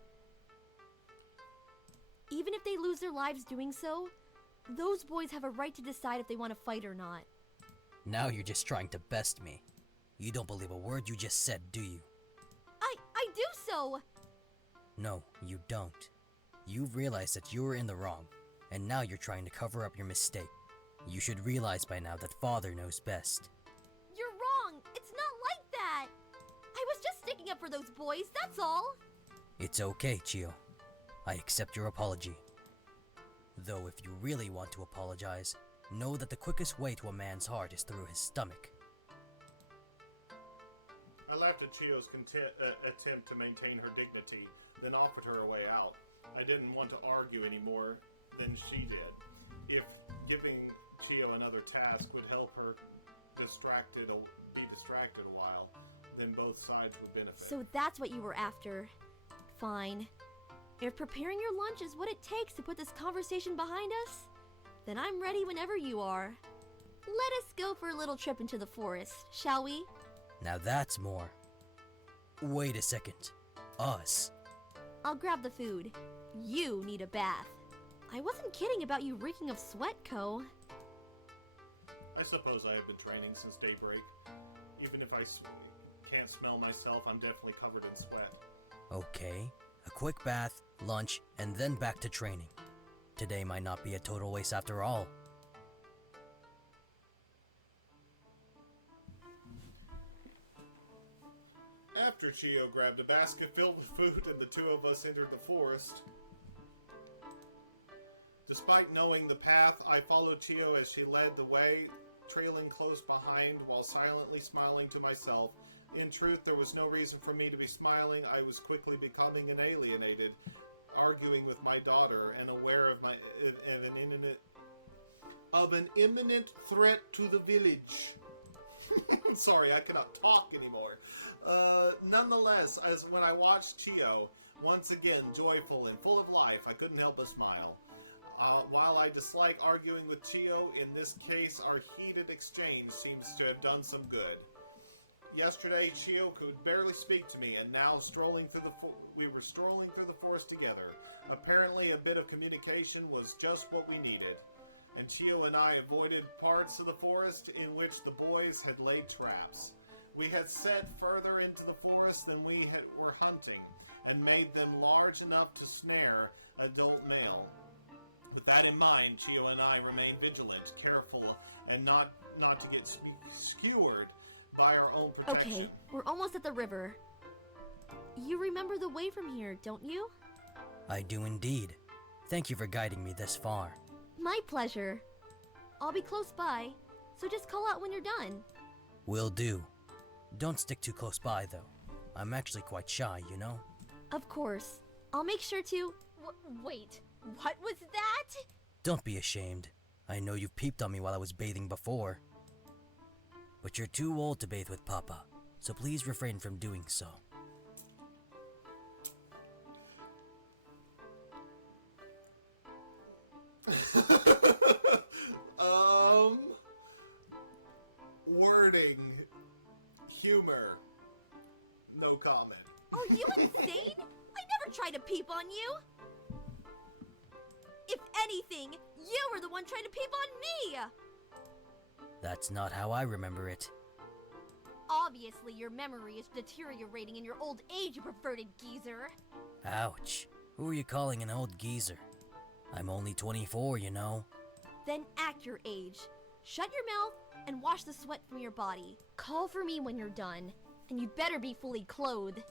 Even if they lose their lives doing so, those boys have a right to decide if they want to fight or not. Now you're just trying to best me. You don't believe a word you just said, do you? I do so! No, you don't. You realize that you were in the wrong, and now you're trying to cover up your mistake. You should realize by now that Father knows best. You're wrong! It's not like that! I was just sticking up for those boys, that's all! It's okay, Chio. I accept your apology. Though if you really want to apologize, know that the quickest way to a man's heart is through his stomach. I laughed at Chio's attempt to maintain her dignity, then offered her a way out. I didn't want to argue any more than she did. If giving Chio another task would help her be distracted a while, then both sides would benefit. So that's what you were after. Fine. If preparing your lunch is what it takes to put this conversation behind us, then I'm ready whenever you are. Let us go for a little trip into the forest, shall we? Now that's more. Wait a second. Us? I'll grab the food. You need a bath. I wasn't kidding about you reeking of sweat, Ko. I suppose I have been training since daybreak. Even if I can't smell myself, I'm definitely covered in sweat. Okay. A quick bath, lunch, and then back to training. Today might not be a total waste after all. After Chio grabbed a basket filled with food and the two of us entered the forest. Despite knowing the path, I followed Chio as she led the way, trailing close behind while silently smiling to myself. In truth, there was no reason for me to be smiling. I was quickly becoming alienated, arguing with my daughter, and aware of an imminent threat to the village. Sorry, I cannot talk anymore. Nonetheless, as when I watched Chio, once again joyful and full of life, I couldn't help but smile. While I dislike arguing with Chio, in this case, our heated exchange seems to have done some good. Yesterday, Chio could barely speak to me, and now we were strolling through the forest together. Apparently, a bit of communication was just what we needed. And Chio and I avoided parts of the forest in which the boys had laid traps. We had set further into the forest than we were hunting, and made them large enough to snare adult male. With that in mind, Chio and I remain vigilant, careful, and not to get skewered by our own protection. Okay, we're almost at the river. You remember the way from here, don't you? I do indeed. Thank you for guiding me this far. My pleasure. I'll be close by, so just call out when you're done. Will do. Don't stick too close by, though. I'm actually quite shy, you know? Of course. I'll make sure to... Wait, what was that? Don't be ashamed. I know you've peeped on me while I was bathing before. But you're too old to bathe with Papa, so please refrain from doing so. Wording. Humor. No comment. Are you insane? I never tried to peep on you. If anything, you were the one trying to peep on me. That's not how I remember it. Obviously, your memory is deteriorating in your old age, you perverted geezer. Ouch. Who are you calling an old geezer? I'm only 24, you know. Then act your age. Shut your mouth and wash the sweat from your body. Call for me when you're done. And you better be fully clothed.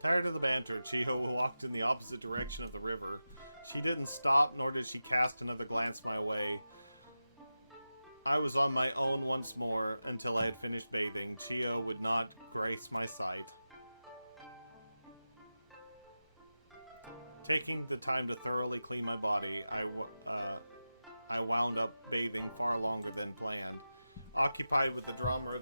Tired of the banter, Chiho walked in the opposite direction of the river. She didn't stop, nor did she cast another glance my way. I was on my own once more until I had finished bathing. Chiho would not grace my sight. Taking the time to thoroughly clean my body, I wound up bathing far longer than planned. Occupied with the drama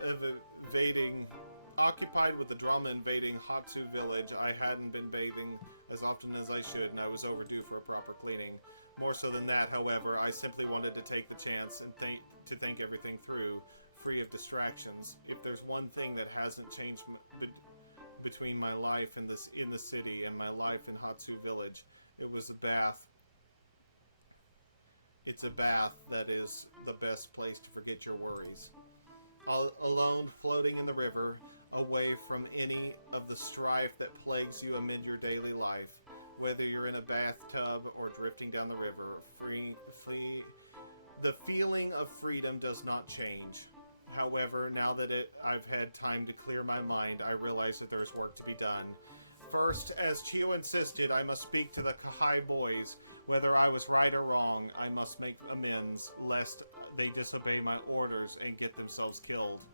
invading Hatsu village, I hadn't been bathing as often as I should, and I was overdue for a proper cleaning. More so than that, however, I simply wanted to take the chance and think everything through, free of distractions. If there's one thing that hasn't changed between my life in the city and my life in Hatsu village, it was a bath. It's a bath that is the best place to forget your worries. Alone, floating in the river, away from any of the strife that plagues you amid your daily life, whether you're in a bathtub or drifting down the river, the feeling of freedom does not change. However, now that I've had time to clear my mind, I realize that there is work to be done. First, as Chio insisted, I must speak to the Kahai boys. Whether I was right or wrong, I must make amends, lest they disobey my orders and get themselves killed.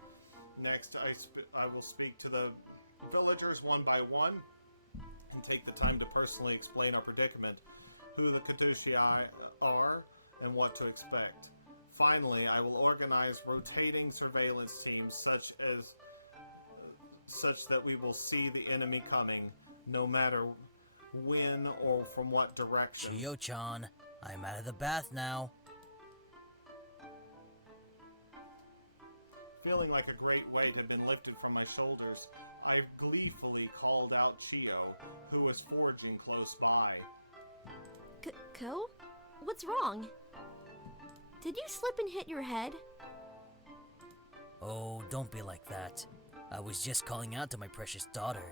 Next, I will speak to the villagers one by one, and take the time to personally explain our predicament, who the Katushi are, and what to expect. Finally, I will organize rotating surveillance teams such that we will see the enemy coming, no matter when or from what direction. Chio-chan, I'm out of the bath now. Feeling like a great weight had been lifted from my shoulders, I gleefully called out Chio, who was foraging close by. Ko? What's wrong? Did you slip and hit your head? Oh, don't be like that. I was just calling out to my precious daughter.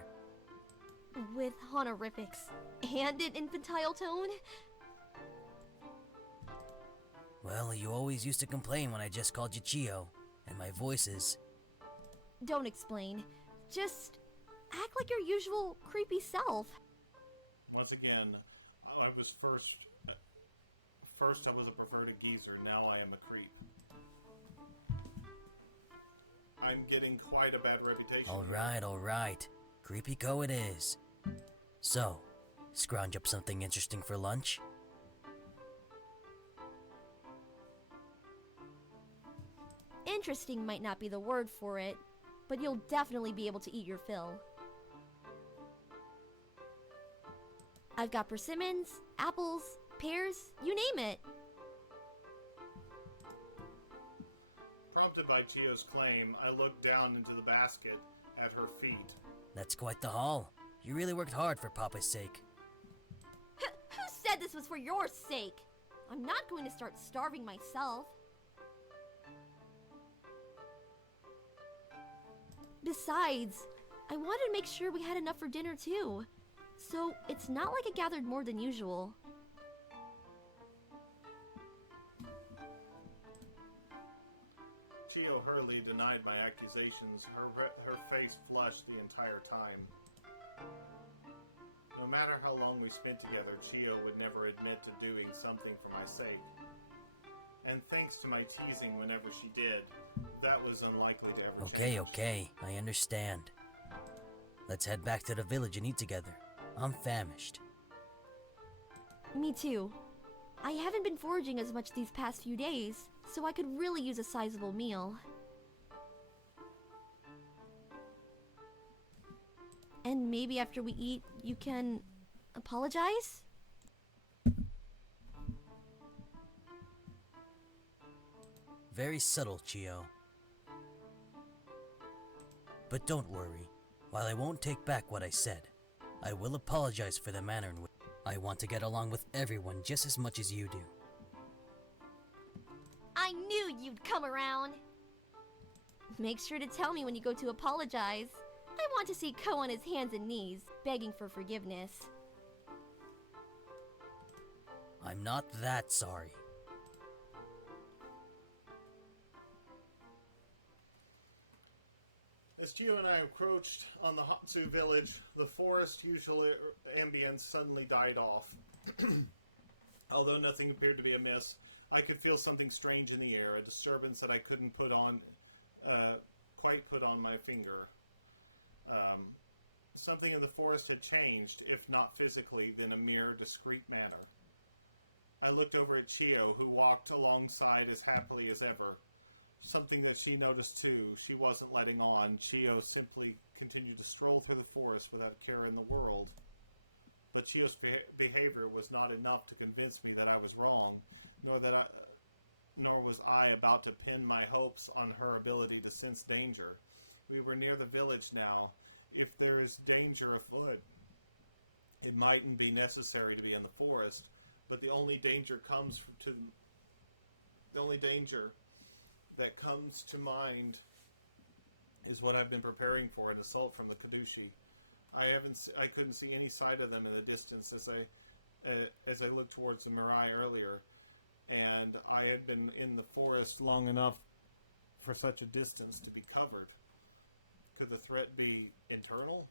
With honorifics and an infantile tone? Well, you always used to complain when I just called you Chio, and my voice is... Don't explain. Just act like your usual creepy self. Once again, I was first I was a perverted geezer, now I am a creep. I'm getting quite a bad reputation here. Alright. Creepy Ko it is. So, scrounge up something interesting for lunch? Interesting might not be the word for it, but you'll definitely be able to eat your fill. I've got persimmons, apples, pears, you name it. Prompted by Chio's claim, I looked down into the basket at her feet. That's quite the haul. You really worked hard for Papa's sake. Who said this was for your sake? I'm not going to start starving myself. Besides, I wanted to make sure we had enough for dinner too. So, it's not like I gathered more than usual. Chio hurriedly denied my accusations, her face flushed the entire time. No matter how long we spent together, Chio would never admit to doing something for my sake. And thanks to my teasing whenever she did, that was unlikely to ever change. Okay, I understand. Let's head back to the village and eat together. I'm famished. Me too. I haven't been foraging as much these past few days, so I could really use a sizable meal. And maybe after we eat, you can apologize? Very subtle, Chio. But don't worry. While I won't take back what I said, I will apologize for the manner in which I want to get along with everyone just as much as you do. I knew you'd come around! Make sure to tell me when you go to apologize. I want to see Ko on his hands and knees, begging for forgiveness. I'm not that sorry. As Chio and I approached on the Hatsu village, the forest usual ambience suddenly died off. Although nothing appeared to be amiss, I could feel something strange in the air, a disturbance that I couldn't quite put on my finger. Something in the forest had changed, if not physically, then a mere discreet manner. I looked over at Chio, who walked alongside as happily as ever. Something that she noticed too. She wasn't letting on. Chio simply continued to stroll through the forest without a care in the world. But Chio's behavior was not enough to convince me that I was wrong, nor was I about to pin my hopes on her ability to sense danger. We were near the village now. If there is danger afoot, it mightn't be necessary to be in the forest, but the only danger that comes to mind is what I've been preparing for, an assault from the Kadushi. I couldn't see any sight of them in the distance as I looked towards the Mirai earlier, and I had been in the forest long enough for such a distance to be covered. Could the threat be internal?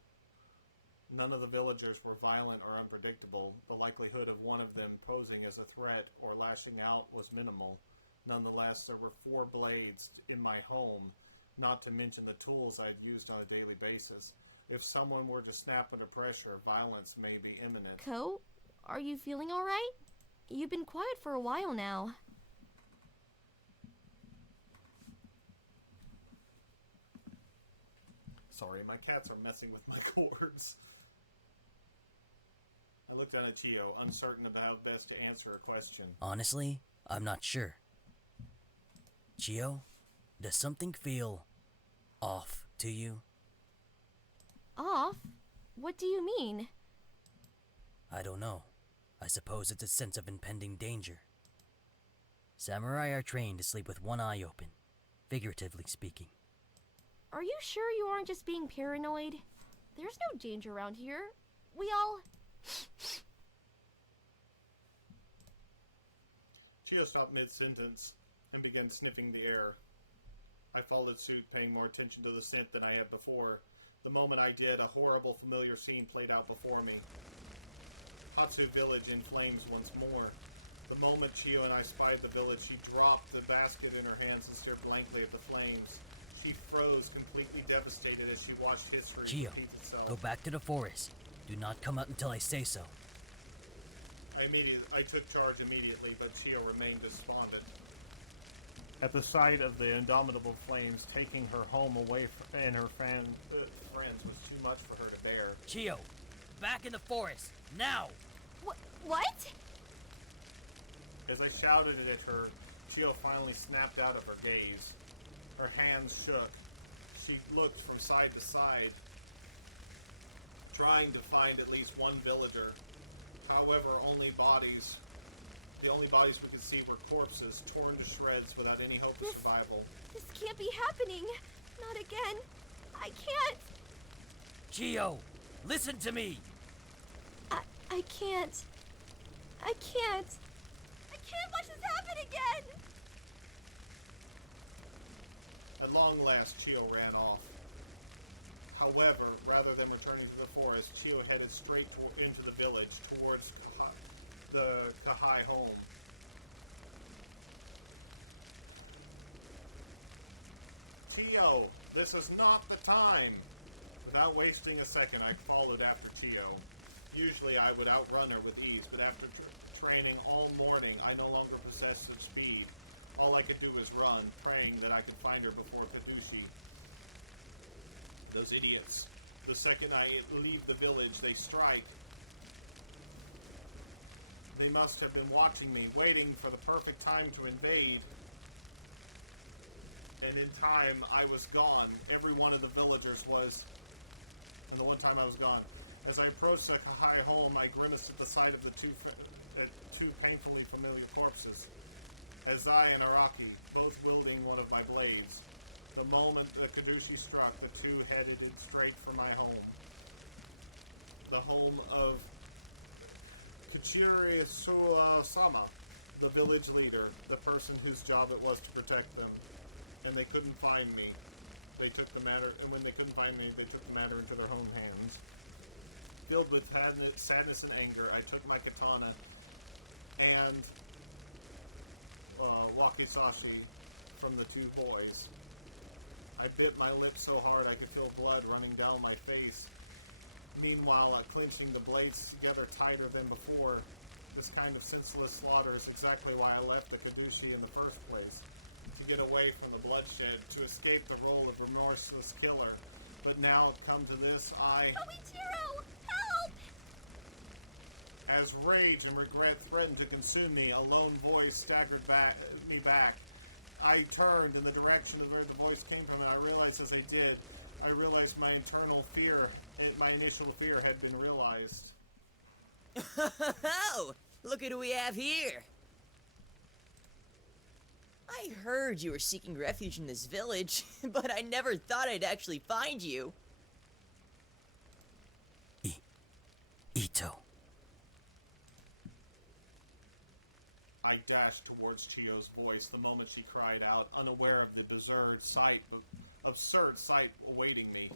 None of the villagers were violent or unpredictable. The likelihood of one of them posing as a threat or lashing out was minimal. Nonetheless, there were 4 blades in my home, not to mention the tools I had used on a daily basis. If someone were to snap under pressure, violence may be imminent. Ko, are you feeling alright? You've been quiet for a while now. Sorry, my cats are messing with my cords. I looked down at Chio, uncertain about how best to answer her question. Honestly, I'm not sure. Chio, does something feel off to you? Off? What do you mean? I don't know. I suppose it's a sense of impending danger. Samurai are trained to sleep with one eye open, figuratively speaking. Are you sure you aren't just being paranoid? There's no danger around here. We all... Chio stopped mid-sentence and began sniffing the air. I followed suit, paying more attention to the scent than I had before. The moment I did, a horrible familiar scene played out before me. Hatsu village in flames once more. The moment Chio and I spied the village, she dropped the basket in her hands and stared blankly at the flames. She froze, completely devastated as she watched history Chio, repeat itself. go back to the forest. Do not come out until I say so. I took charge immediately, but Chio remained despondent. At the sight of the indomitable flames taking her home away and her friends was too much for her to bear. Chio, back in the forest, now! What? As I shouted at her, Chio finally snapped out of her gaze. Her hands shook. She looked from side to side, trying to find at least one villager. However, the only bodies we could see were corpses, torn to shreds without any hope of survival. This can't be happening. Not again. I can't. Chio, listen to me! I can't. I can't. I can't watch this happen again! At long last, Chio ran off. However, rather than returning to the forest, Chio headed straight into the village, towards the Kahai home. Chio, this is not the time! Without wasting a second, I followed after Chio. Usually I would outrun her with ease, but after training all morning, I no longer possessed such speed. All I could do was run, praying that I could find her before Kadushi. Those idiots. The second I leave the village, they strike. They must have been watching me, waiting for the perfect time to invade. And in time, I was gone. Every one of the villagers was. And the one time I was gone. As I approached the Kahai home, I grimaced at the sight of the two painfully familiar corpses. Azai and Araki, both wielding one of my blades. The moment the Kadushi struck, the two headed straight for my home. The home of Kichiri Suwa-sama, the village leader, the person whose job it was to protect them. And they couldn't find me. They took the matter, and when they couldn't find me, they took the matter into their own hands. Filled with sadness and anger, I took my katana and wakizashi from the two boys. I bit my lip so hard I could feel blood running down my face. Meanwhile, clenching the blades together tighter than before. This kind of senseless slaughter is exactly why I left the Kadushi in the first place. To get away from the bloodshed, to escape the role of remorseless killer. But now, come to this, Koichiro, help! As rage and regret threatened to consume me, a lone voice staggered me back. I turned in the direction of where the voice came from, and I realized as I did, my initial fear had been realized. Oh, look at who we have here. I heard you were seeking refuge in this village, but I never thought I'd actually find you. Ito. I dashed towards Chio's voice the moment she cried out, unaware of the absurd sight awaiting me.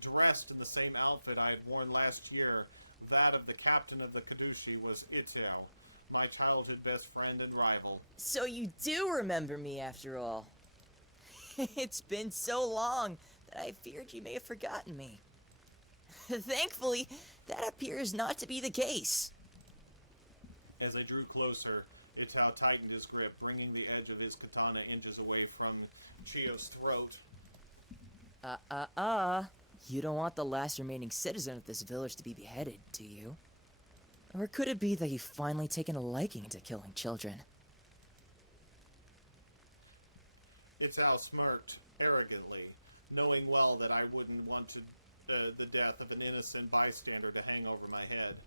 Dressed in the same outfit I had worn last year, that of the captain of the Kadushi, was Itao, my childhood best friend and rival. So you do remember me after all. It's been so long that I feared you may have forgotten me. Thankfully, that appears not to be the case. As I drew closer, Itao tightened his grip, bringing the edge of his katana inches away from Chio's throat. You don't want the last remaining citizen of this village to be beheaded, do you? Or could it be that you've finally taken a liking to killing children? Itao smirked arrogantly, knowing well that I wouldn't want the death of an innocent bystander to hang over my head.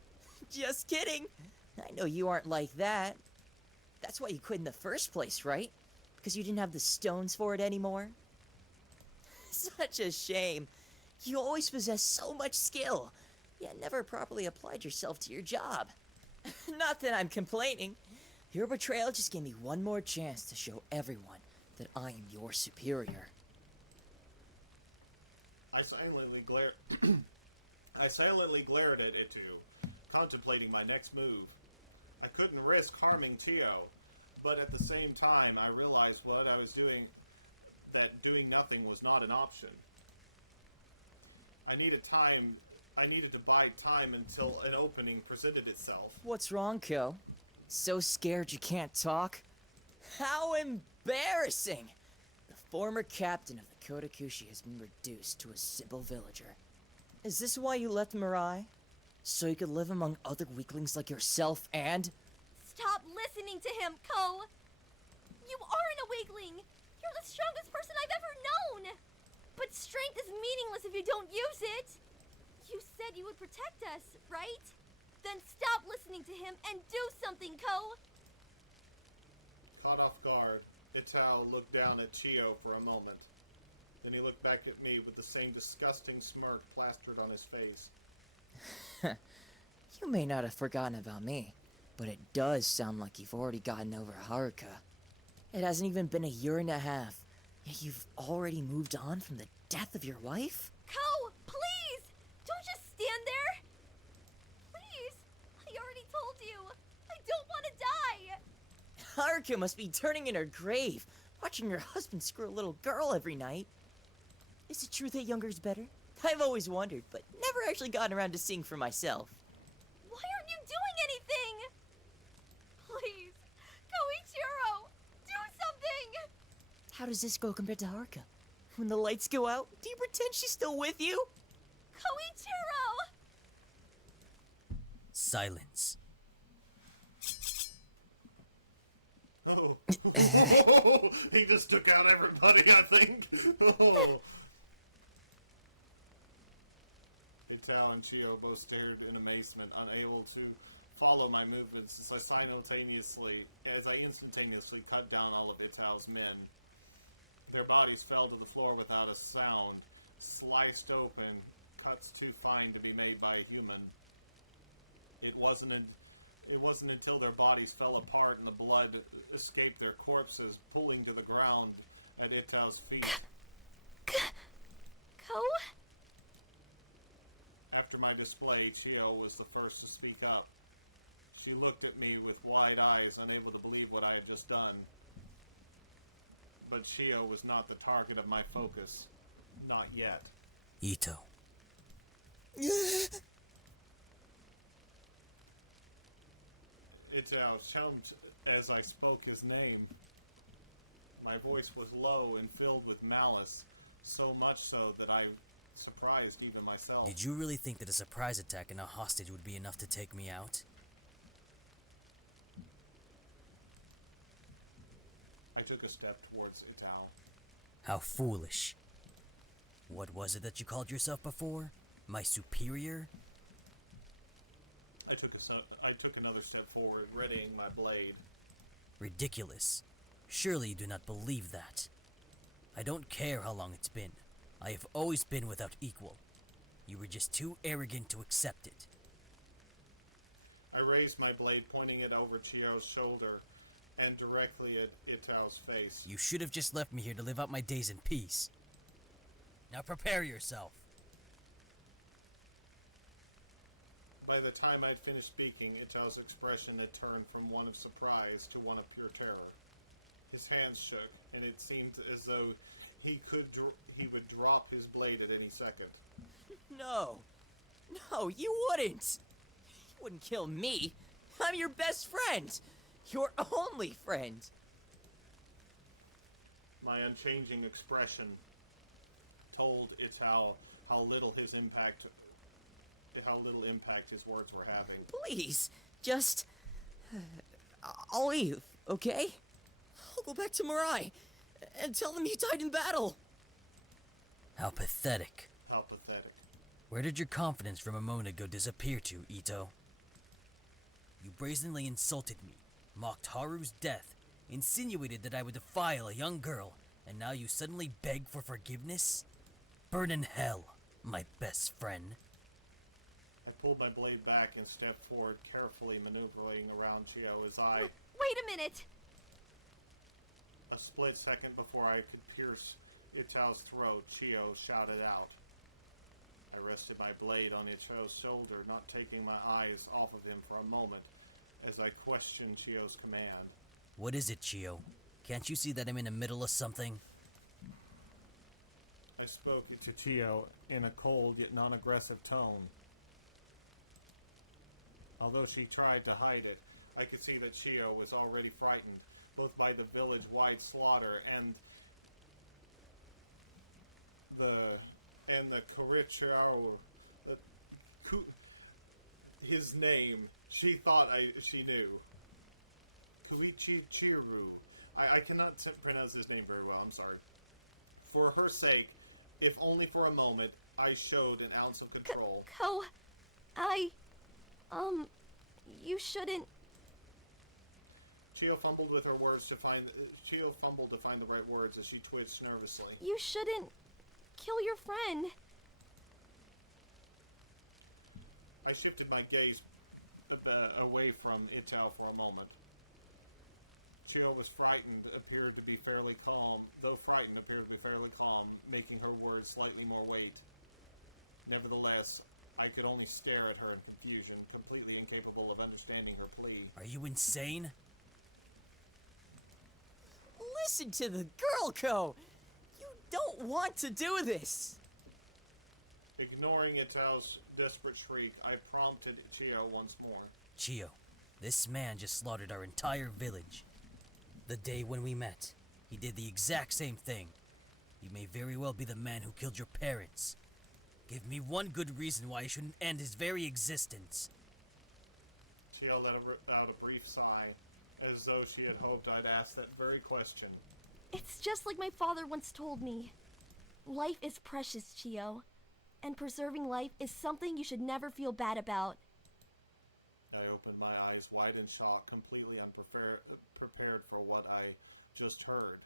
Just kidding! I know you aren't like that. That's why you quit in the first place, right? Because you didn't have the stones for it anymore? Such a shame. You always possessed so much skill, yet never properly applied yourself to your job. Not that I'm complaining. Your betrayal just gave me one more chance to show everyone that I am your superior. I silently glared at Itu, contemplating my next move. I couldn't risk harming Chio, but at the same time I realized what I was doing, that doing nothing was not an option. I needed to bide time until an opening presented itself. What's wrong, Ko? So scared you can't talk? How embarrassing! The former captain of the Kodakushi has been reduced to a simple villager. Is this why you left Mirai? So you could live among other weaklings like yourself and... Stop listening to him, Ko! You aren't a weakling! You're the strongest person I've ever known! But strength is meaningless if you don't use it! You said you would protect us, right? Then stop listening to him and do something, Ko! Caught off guard, Itao looked down at Chio for a moment. Then he looked back at me with the same disgusting smirk plastered on his face. You may not have forgotten about me, but it does sound like you've already gotten over Haruka. It hasn't even been a year and a half, Yet you've already moved on from the death of your wife? Ko, please! Don't just stand there! Please! I already told you! I don't want to die! Haruka must be turning in her grave, watching her husband screw a little girl every night. Is it true that younger is better? I've always wondered, but never actually gotten around to seeing for myself. Why aren't you doing anything? Please! Koichiro! Do something! How does this go compared to Haruka? When the lights go out, do you pretend she's still with you? Koichiro! Silence. Oh. He just took out everybody, I think. Oh. Itao and Chio both stared in amazement, unable to follow my movements as I instantaneously cut down all of Itao's men. Their bodies fell to the floor without a sound, sliced open, cuts too fine to be made by a human. It wasn't until their bodies fell apart and the blood escaped their corpses, pulling to the ground at Itao's feet. Ko? After my display, Chio was the first to speak up. She looked at me with wide eyes, unable to believe what I had just done. But Chio was not the target of my focus. Not yet. Ito. Itao jumped as I spoke his name. My voice was low and filled with malice, so much so that I surprised even myself. Did you really think that a surprise attack and a hostage would be enough to take me out? I took a step towards Itao. How foolish. What was it that you called yourself before? My superior? I took another step forward, readying my blade. Ridiculous. Surely you do not believe that. I don't care how long it's been. I have always been without equal. You were just too arrogant to accept it. I raised my blade, pointing it over Chio's shoulder and directly at Itao's face. You should have just left me here to live out my days in peace. Now prepare yourself. By the time I had finished speaking, Itao's expression had turned from one of surprise to one of pure terror. His hands shook, and it seemed as though he would drop his blade at any second. No. No, you wouldn't. You wouldn't kill me. I'm your best friend. Your only friend. My unchanging expression told Itao how little impact his words were having. Please, just... I'll leave, okay? I'll go back to Mirai and tell them you died in battle. How pathetic. How pathetic. Where did your confidence from a moment ago disappear to, Ito? You brazenly insulted me, mocked Haru's death, insinuated that I would defile a young girl, and now you suddenly beg for forgiveness? Burn in hell, my best friend. I pulled my blade back and stepped forward, carefully maneuvering around Chio as I... Wait a minute! A split second before I could pierce Itao's throat, Chio shouted out. I rested my blade on Itao's shoulder, not taking my eyes off of him for a moment, as I questioned Chio's command. What is it, Chio? Can't you see that I'm in the middle of something? I spoke to Chio in a cold yet non-aggressive tone. Although she tried to hide it, I could see that Chio was already frightened, both by the village-wide slaughter and the Kurichiro, his name. She thought she knew. Kuichichiru. I cannot pronounce his name very well, I'm sorry. For her sake, if only for a moment, I showed an ounce of control. Ko, you shouldn't. Chio fumbled with her words to find the right words as she twitched nervously. You shouldn't kill your friend. I shifted my gaze away from Itao for a moment. Chio was frightened, appeared to be fairly calm, though frightened, appeared to be fairly calm, making her words slightly more weight. Nevertheless, I could only stare at her in confusion, completely incapable of understanding her plea. Are you insane? Listen to the girl, Ko! You don't want to do this! Ignoring Itao's desperate shriek, I prompted Chio once more. Chio, this man just slaughtered our entire village. The day when we met, he did the exact same thing. He may very well be the man who killed your parents. Give me one good reason why he shouldn't end his very existence. Chio let out a brief sigh, as though she had hoped I'd ask that very question. It's just like my father once told me. Life is precious, Chio. And preserving life is something you should never feel bad about. I opened my eyes wide in shock, completely unprepared for what I just heard.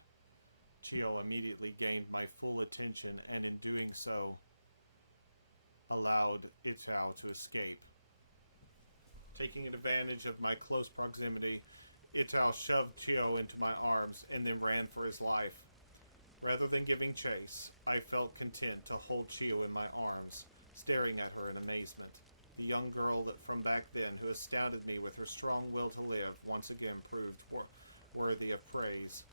Chio immediately gained my full attention, and in doing so, allowed Itao to escape. Taking advantage of my close proximity, Itao shoved Chio into my arms and then ran for his life. Rather than giving chase, I felt content to hold Chio in my arms, staring at her in amazement. The young girl that from back then who astounded me with her strong will to live once again proved worthy of praise.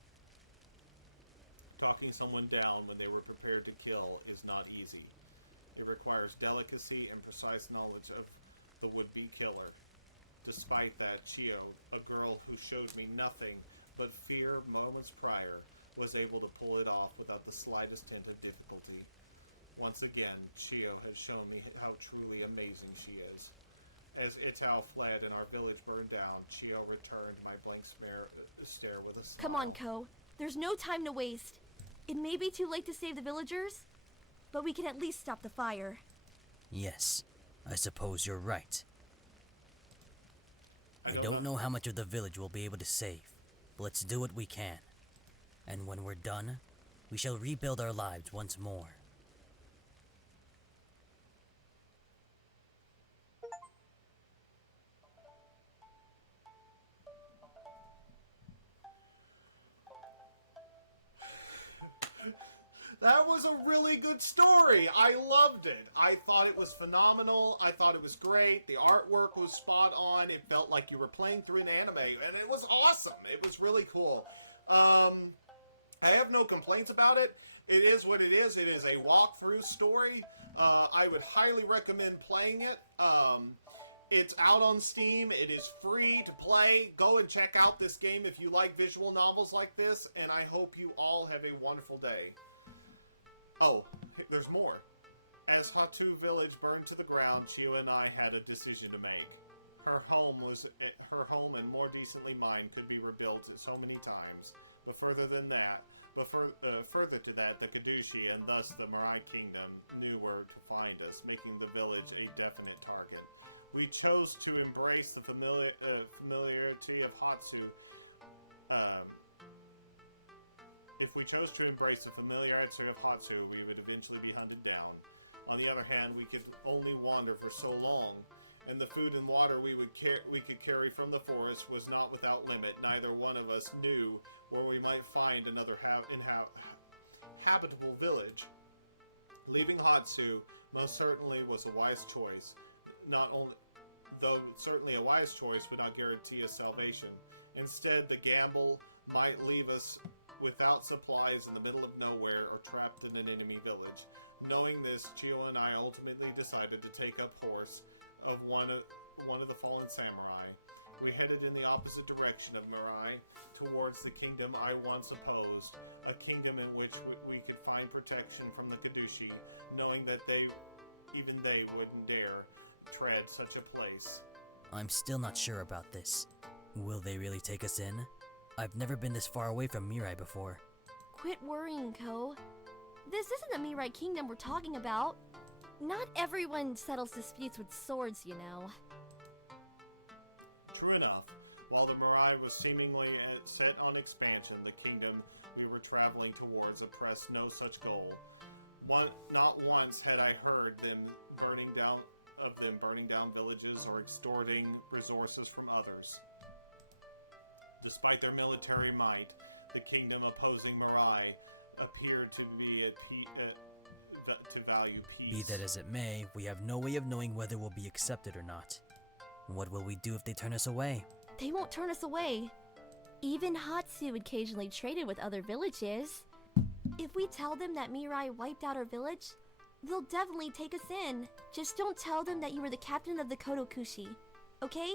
Talking someone down when they were prepared to kill is not easy. It requires delicacy and precise knowledge of the would-be killer. Despite that, Chio, a girl who showed me nothing but fear moments prior, was able to pull it off without the slightest hint of difficulty. Once again, Chio had shown me how truly amazing she is. As Itao fled and our village burned down, Chio returned my blank stare with a smile. Come on, Ko. There's no time to waste. It may be too late to save the villagers, but we can at least stop the fire. Yes, I suppose you're right. I don't know how much of the village we'll be able to save, but let's do what we can. And when we're done, we shall rebuild our lives once more. That was a really good story. I loved it. I thought it was phenomenal. I thought it was great. The artwork was spot on. It felt like you were playing through an anime, and it was awesome. It was really cool. I have no complaints about it. It is what it is. It is a walkthrough story. I would highly recommend playing it. It's out on Steam. It is free to play. Go and check out this game if you like visual novels like this, and I hope you all have a wonderful day. Oh, there's more. As Hatu village burned to the ground, Chio and I had a decision to make. Her home and more decently mine could be rebuilt so many times. But further to that, the Kadushi and thus the Mirai Kingdom knew where to find us, making the village a definite target. We chose to embrace the familiarity of Hatsu. If we chose to embrace the familiarity of Hatsu, we would eventually be hunted down. On the other hand, we could only wander for so long, and the food and water we could carry from the forest was not without limit. Neither one of us knew where we might find another habitable village. Leaving Hatsu most certainly was a wise choice. Though certainly a wise choice would not guarantee us salvation. Instead, the gamble might leave us without supplies in the middle of nowhere or trapped in an enemy village. Knowing this, Chio and I ultimately decided to take up horse of one of the fallen samurai. We headed in the opposite direction of Mirai, towards the kingdom I once opposed, a kingdom in which we could find protection from the Kadushi, knowing that even they wouldn't dare tread such a place. I'm still not sure about this. Will they really take us in? I've never been this far away from Mirai before. Quit worrying, Ko. This isn't the Mirai Kingdom we're talking about. Not everyone settles disputes with swords, you know. True enough. While the Mirai was seemingly set on expansion, the kingdom we were traveling towards oppressed no such goal. Not once had I heard them burning down villages or extorting resources from others. Despite their military might, the kingdom opposing Mirai appeared to be at to value peace. Be that as it may, we have no way of knowing whether we'll be accepted or not. What will we do if they turn us away? They won't turn us away. Even Hatsu occasionally traded with other villages. If we tell them that Mirai wiped out our village, they'll definitely take us in. Just don't tell them that you were the captain of the Kodokushi, okay?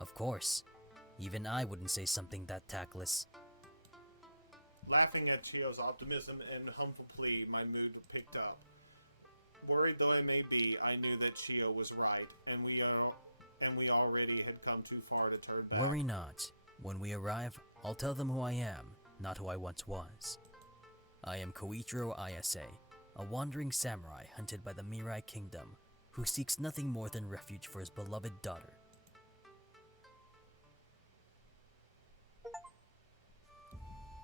Of course. Even I wouldn't say something that tactless. Laughing at Chio's optimism and humble plea, my mood picked up. Worried though I may be, I knew that Chio was right, and we already had come too far to turn back. Worry not. When we arrive, I'll tell them who I am, not who I once was. I am Koichiro Ayase, a wandering samurai hunted by the Mirai Kingdom, who seeks nothing more than refuge for his beloved daughter.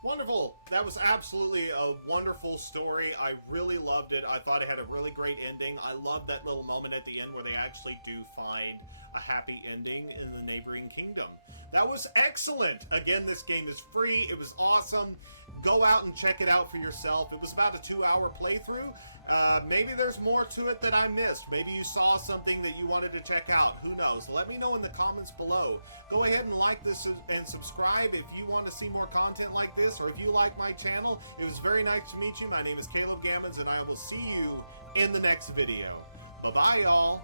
Wonderful. That was absolutely a wonderful story. I really loved it. I thought it had a really great ending. I love that little moment at the end where they actually do find a happy ending in the neighboring kingdom. That was excellent. Again, this game is free. It was awesome. Go out and check it out for yourself. It was about a 2-hour playthrough. Maybe there's more to it that I missed. Maybe you saw something that you wanted to check out. Who knows? Let me know in the comments below. Go ahead and like this and subscribe if you want to see more content like this, or if you like my channel. It was very nice to meet you. My name is Caleb Gammons, and I will see you in the next video. Bye-bye, y'all.